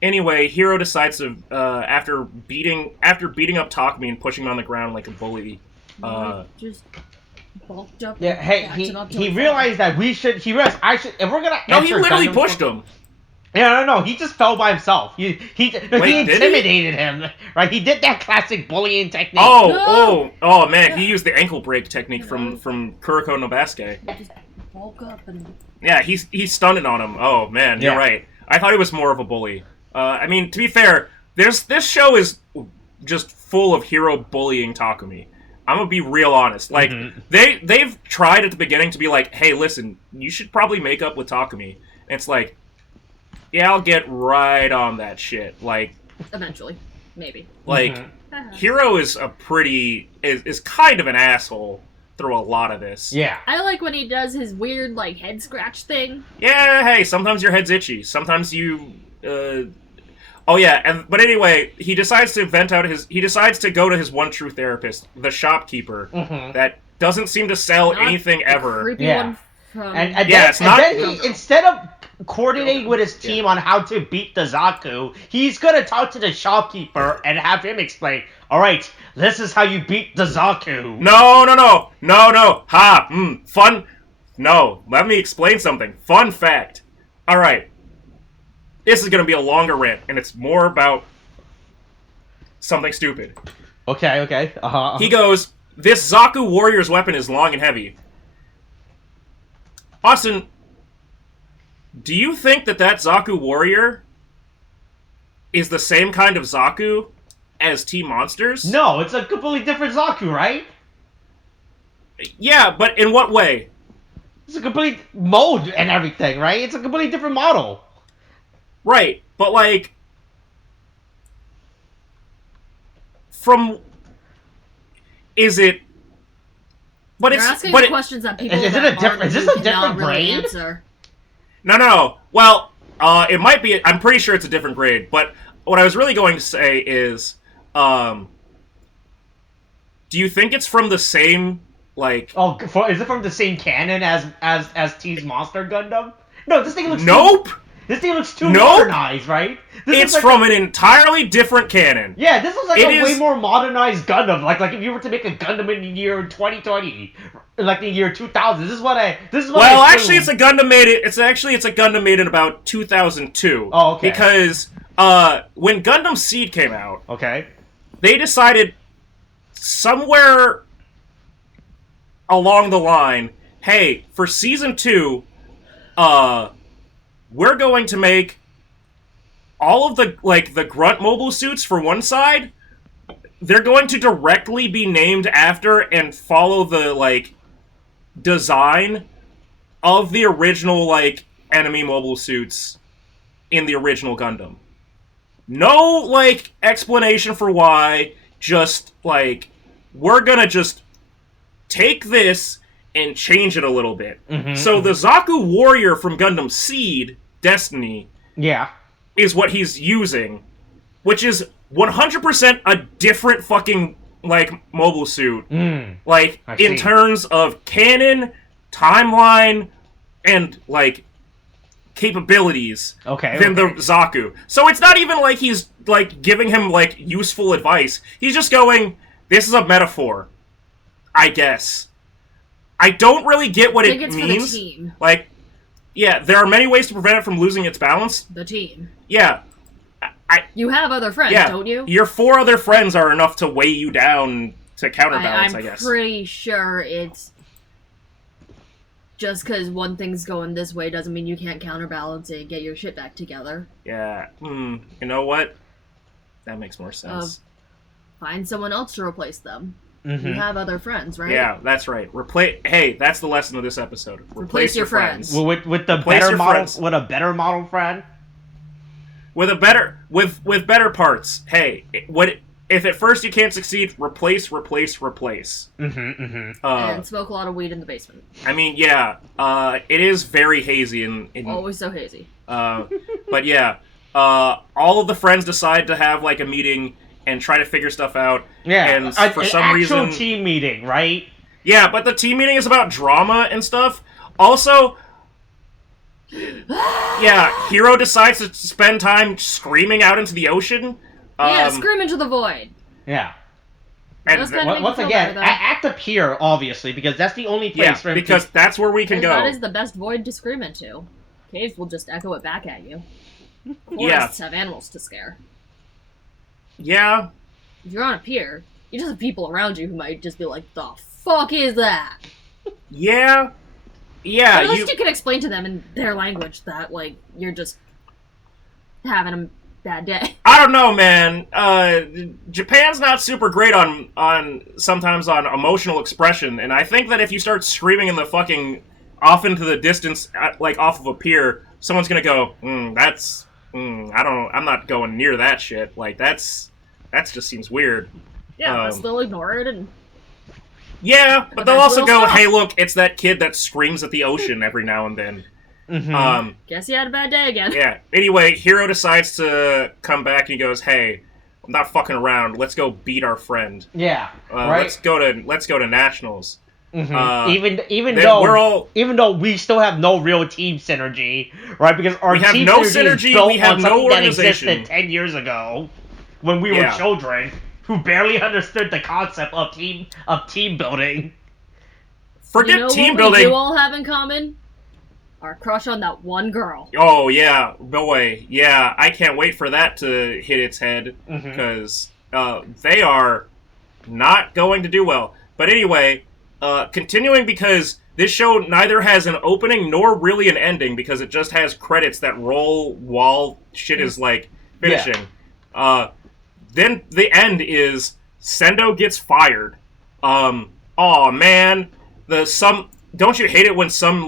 Anyway, Hiro decides to, after beating up Takumi and pushing him on the ground like a bully... just bulked up. Yeah, hey, he realized that he realized if we're gonna No, he literally pushed him. Yeah, no, he just fell by himself. He intimidated him, right? He did that classic bullying technique. Oh, man, he used the ankle break technique from Kuroko no Basuke. Just bulk up and... Yeah, he stunned it on him. Oh, man, you're right. I thought he was more of a bully. I mean, to be fair, this show is just full of Hiro bullying Takumi. I'm gonna be real honest. They've tried at the beginning to be like, hey, listen, you should probably make up with Takumi. And it's like, yeah, I'll get right on that shit. Eventually. Maybe. Hiro is is kind of an asshole through a lot of this. Yeah. I like when he does his weird, head scratch thing. Yeah, hey, sometimes your head's itchy. Sometimes you, Oh yeah, but anyway, he decides to go to his one true therapist, the shopkeeper, that doesn't seem to sell anything ever. Creepy one from... Instead of coordinating with his team on how to beat the Zaku, he's gonna talk to the shopkeeper and have him explain, alright, this is how you beat the Zaku. No. Fun. No, let me explain something. Fun fact. Alright. This is gonna be a longer rant, and it's more about something stupid. Okay. He goes, this Zaku warrior's weapon is long and heavy. Austin, do you think that Zaku warrior is the same kind of Zaku as T-Monsters? No, it's a completely different Zaku, right? Yeah, but in what way? It's a complete mode and everything, right? It's a completely different model. Right, but is it? But You're asking questions that people is this a different grade? Answer. No. Well, it might be. I'm pretty sure it's a different grade. But what I was really going to say is, do you think it's from the same is it from the same canon as T's Monster Gundam? No, this thing looks. Nope. This thing looks too modernized, right? It's from an entirely different canon. Yeah, this looks like way more modernized Gundam. Like if you were to make a Gundam in the year 2020, like the year 2000. This is what I. Actually, it's a Gundam made. It's a Gundam made in about 2002. Oh, okay. Because when Gundam Seed came out, okay, they decided somewhere along the line, hey, for season 2, we're going to make all of the grunt mobile suits for one side. They're going to directly be named after and follow the design of the original enemy mobile suits in the original Gundam. No explanation for why. Just we're gonna just take this and change it a little bit. So the Zaku Warrior from Gundam Seed Destiny is what he's using, which is 100% a different fucking mobile suit. In terms of canon, timeline, and capabilities than the Zaku. So it's not even he's giving him useful advice. He's just going, this is a metaphor, I guess. I don't really get what it means. For the team. Yeah, there are many ways to prevent it from losing its balance. The team. Yeah. You have other friends, don't you? Your 4 other friends are enough to weigh you down to counterbalance, I guess. I'm pretty sure it's just because one thing's going this way doesn't mean you can't counterbalance it and get your shit back together. Yeah. You know what? That makes more sense. Find someone else to replace them. You have other friends, right? Yeah, that's right. Hey, that's the lesson of this episode. Replace your friends. Well, with the better model, with a better model friend. With better parts. Hey, if at first you can't succeed, replace. And smoke a lot of weed in the basement. I mean, yeah, it is very hazy in always so hazy. But yeah, all of the friends decide to have a meeting and try to figure stuff out. Yeah, and for some reason, actual team meeting, right? Yeah, but the team meeting is about drama and stuff. Also, yeah, Hiro decides to spend time screaming out into the ocean. Scream into the void. Yeah. And once again, at the pier, obviously, because that's the only place for him because that's where we can go. That is the best void to scream into. Caves will just echo it back at you. Forests have animals to scare. Yeah. If you're on a pier, you just have people around you who might just be like, the fuck is that? Yeah. Yeah. But at least you can explain to them in their language that, you're just having a bad day. I don't know, man. Japan's not super great sometimes on emotional expression, and I think that if you start screaming in the fucking off into the distance, off of a pier, someone's gonna go, I'm not going near that shit. That just seems weird. Yeah, but they'll ignore it and... Yeah, but they'll also go, hey, look, it's that kid that screams at the ocean every now and then. Guess he had a bad day again. Yeah. Anyway, Hiro decides to come back and he goes, hey, I'm not fucking around. Let's go beat our friend. Yeah. Right? Let's go to nationals. Even though we still have no real team synergy, right? Because our team synergy is built on something that existed 10 years ago when we were children who barely understood the concept of team building. Forget team building. What we do all have in common? Our crush on that one girl. Oh yeah, boy, yeah. I can't wait for that to hit its head because they are not going to do well. But anyway. Continuing because this show neither has an opening nor really an ending because it just has credits that roll while shit is finishing. Yeah. Then the end is Sendo gets fired. Aw man, don't you hate it when some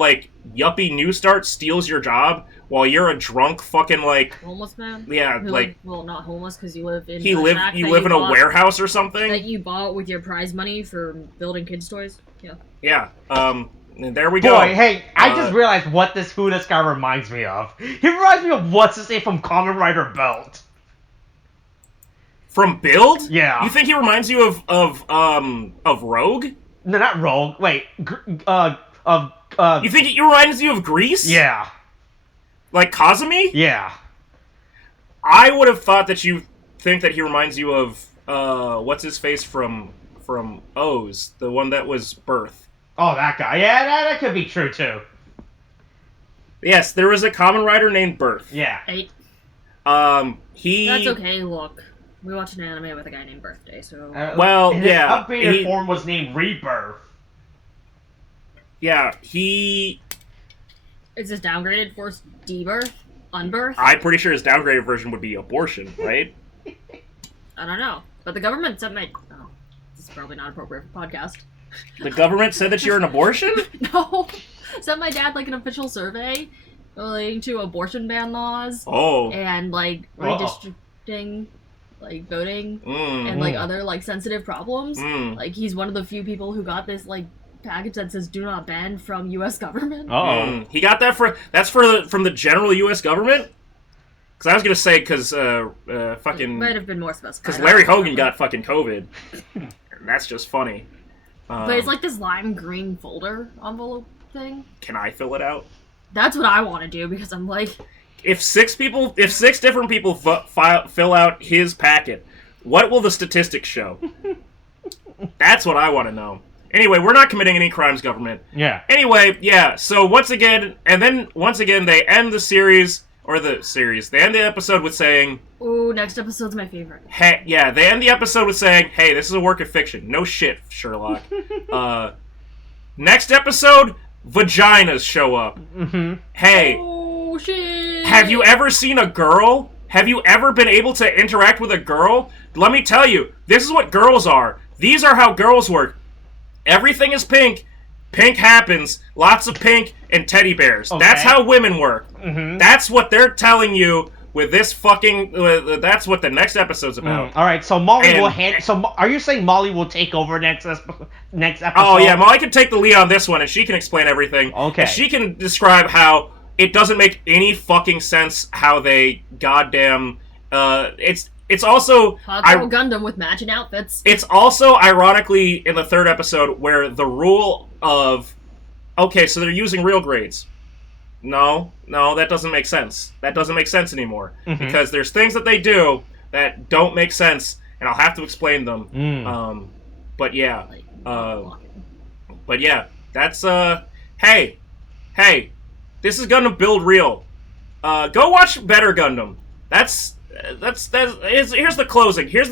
yuppie new start steals your job while you're a drunk fucking homeless man? Yeah, well, not homeless because you live in you live in a warehouse or something that you bought with your prize money for building kids' toys. Yeah. Yeah. And there we go. Boy, hey, I just realized who this guy reminds me of. He reminds me of what's his name from Kamen Rider Belt. From Build? Yeah. You think he reminds you of Rogue? No, not Rogue. Wait. You think he reminds you of Grease? Yeah. Like Kazumi? Yeah. I would have thought that you think that he reminds you of what's his face from O's, the one that was Birth. Oh, that guy. Yeah, that could be true too. Yes, there was a Kamen Rider named Birth. Yeah. That's okay. Look, we watched an anime with a guy named Birthday, so his upgraded form was named Rebirth. Yeah, he. Is this downgraded for debirth? Unbirth? I'm pretty sure his downgraded version would be abortion, right? I don't know. But the government said my... Oh, this is probably not appropriate for podcast. The government said that you're an abortion? No. Sent my dad, like, an official survey relating to abortion ban laws. Oh. And, like, redistricting, like, voting. And, like, other, like, sensitive problems. Like, he's one of the few people who got this, like, package that says "Do not ban" from U.S. government. He got that from the general U.S. government. Because I was gonna say fucking it might have been more specified. Because Larry Hogan got fucking COVID. That's just funny. But it's like this lime green folder envelope thing. Can I fill it out? That's what I want to do because I'm like, if six different people fill out his packet, what will the statistics show? That's what I want to know. Anyway, we're not committing any crimes, government. Yeah. Anyway, yeah, so once again, they end the series, they end the episode with saying... Ooh, next episode's my favorite. Hey, yeah, they end the episode with saying, hey, this is a work of fiction. No shit, Sherlock. Next episode, vaginas show up. Mm-hmm. Hey. Oh, shit. Have you ever seen a girl? Have you ever been able to interact with a girl? Let me tell you, this is what girls are. These are how girls work. Everything is pink. Pink happens. Lots of pink and teddy bears. Okay. That's how women work. Mm-hmm. That's what they're telling you with this fucking... that's what the next episode's about. All right, so Molly will So are you saying Molly will take over next episode? Oh, yeah, Molly can take the lead on this one, and she can explain everything. Okay. And she can describe how it doesn't make any fucking sense how they goddamn... It's also... Gundam with matching outfits. It's also, ironically, in the third episode, where the rule of... Okay, so they're using real grades. No, that doesn't make sense. That doesn't make sense anymore. Mm-hmm. Because there's things that they do that don't make sense, and I'll have to explain them. But yeah. That's, Hey, this is Gundam Build Real. Go watch Better Gundam. Here's the closing. Here's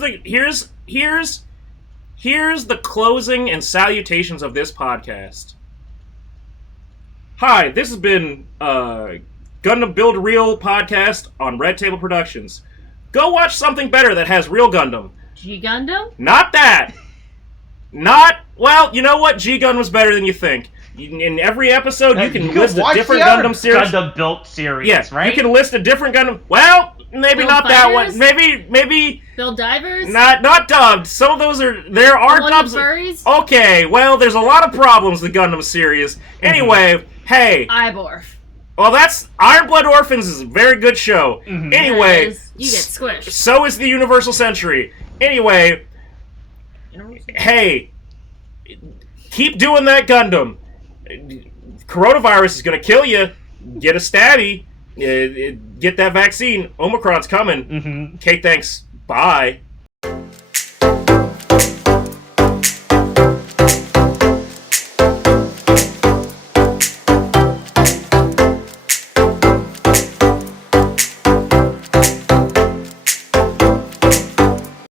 the closing and salutations of this podcast. Hi, this has been Gundam Build Real podcast on Red Table Productions. Go watch something better that has real Gundam. G-Gundam? Not that. Well, you know what? G-Gun was better than you think. In every episode, you can list a different Gundam series. Gundam Built series, yes, right? You can list a different Gundam. Well, maybe Build not Fighters? That one. Maybe. Build Divers? Not dubbed. Some of those are. There are dubs. Okay, well, there's a lot of problems with the Gundam series. Anyway, hey. Iborf. Well, that's Iron Blood Orphans is a very good show. Mm-hmm. Anyway, you get squished. So is the Universal Century. Anyway, hey, keep doing that Gundam. Coronavirus is gonna kill you. Get a stabby. Get that vaccine. Omicron's coming. Mm-hmm. Okay, thanks. Bye.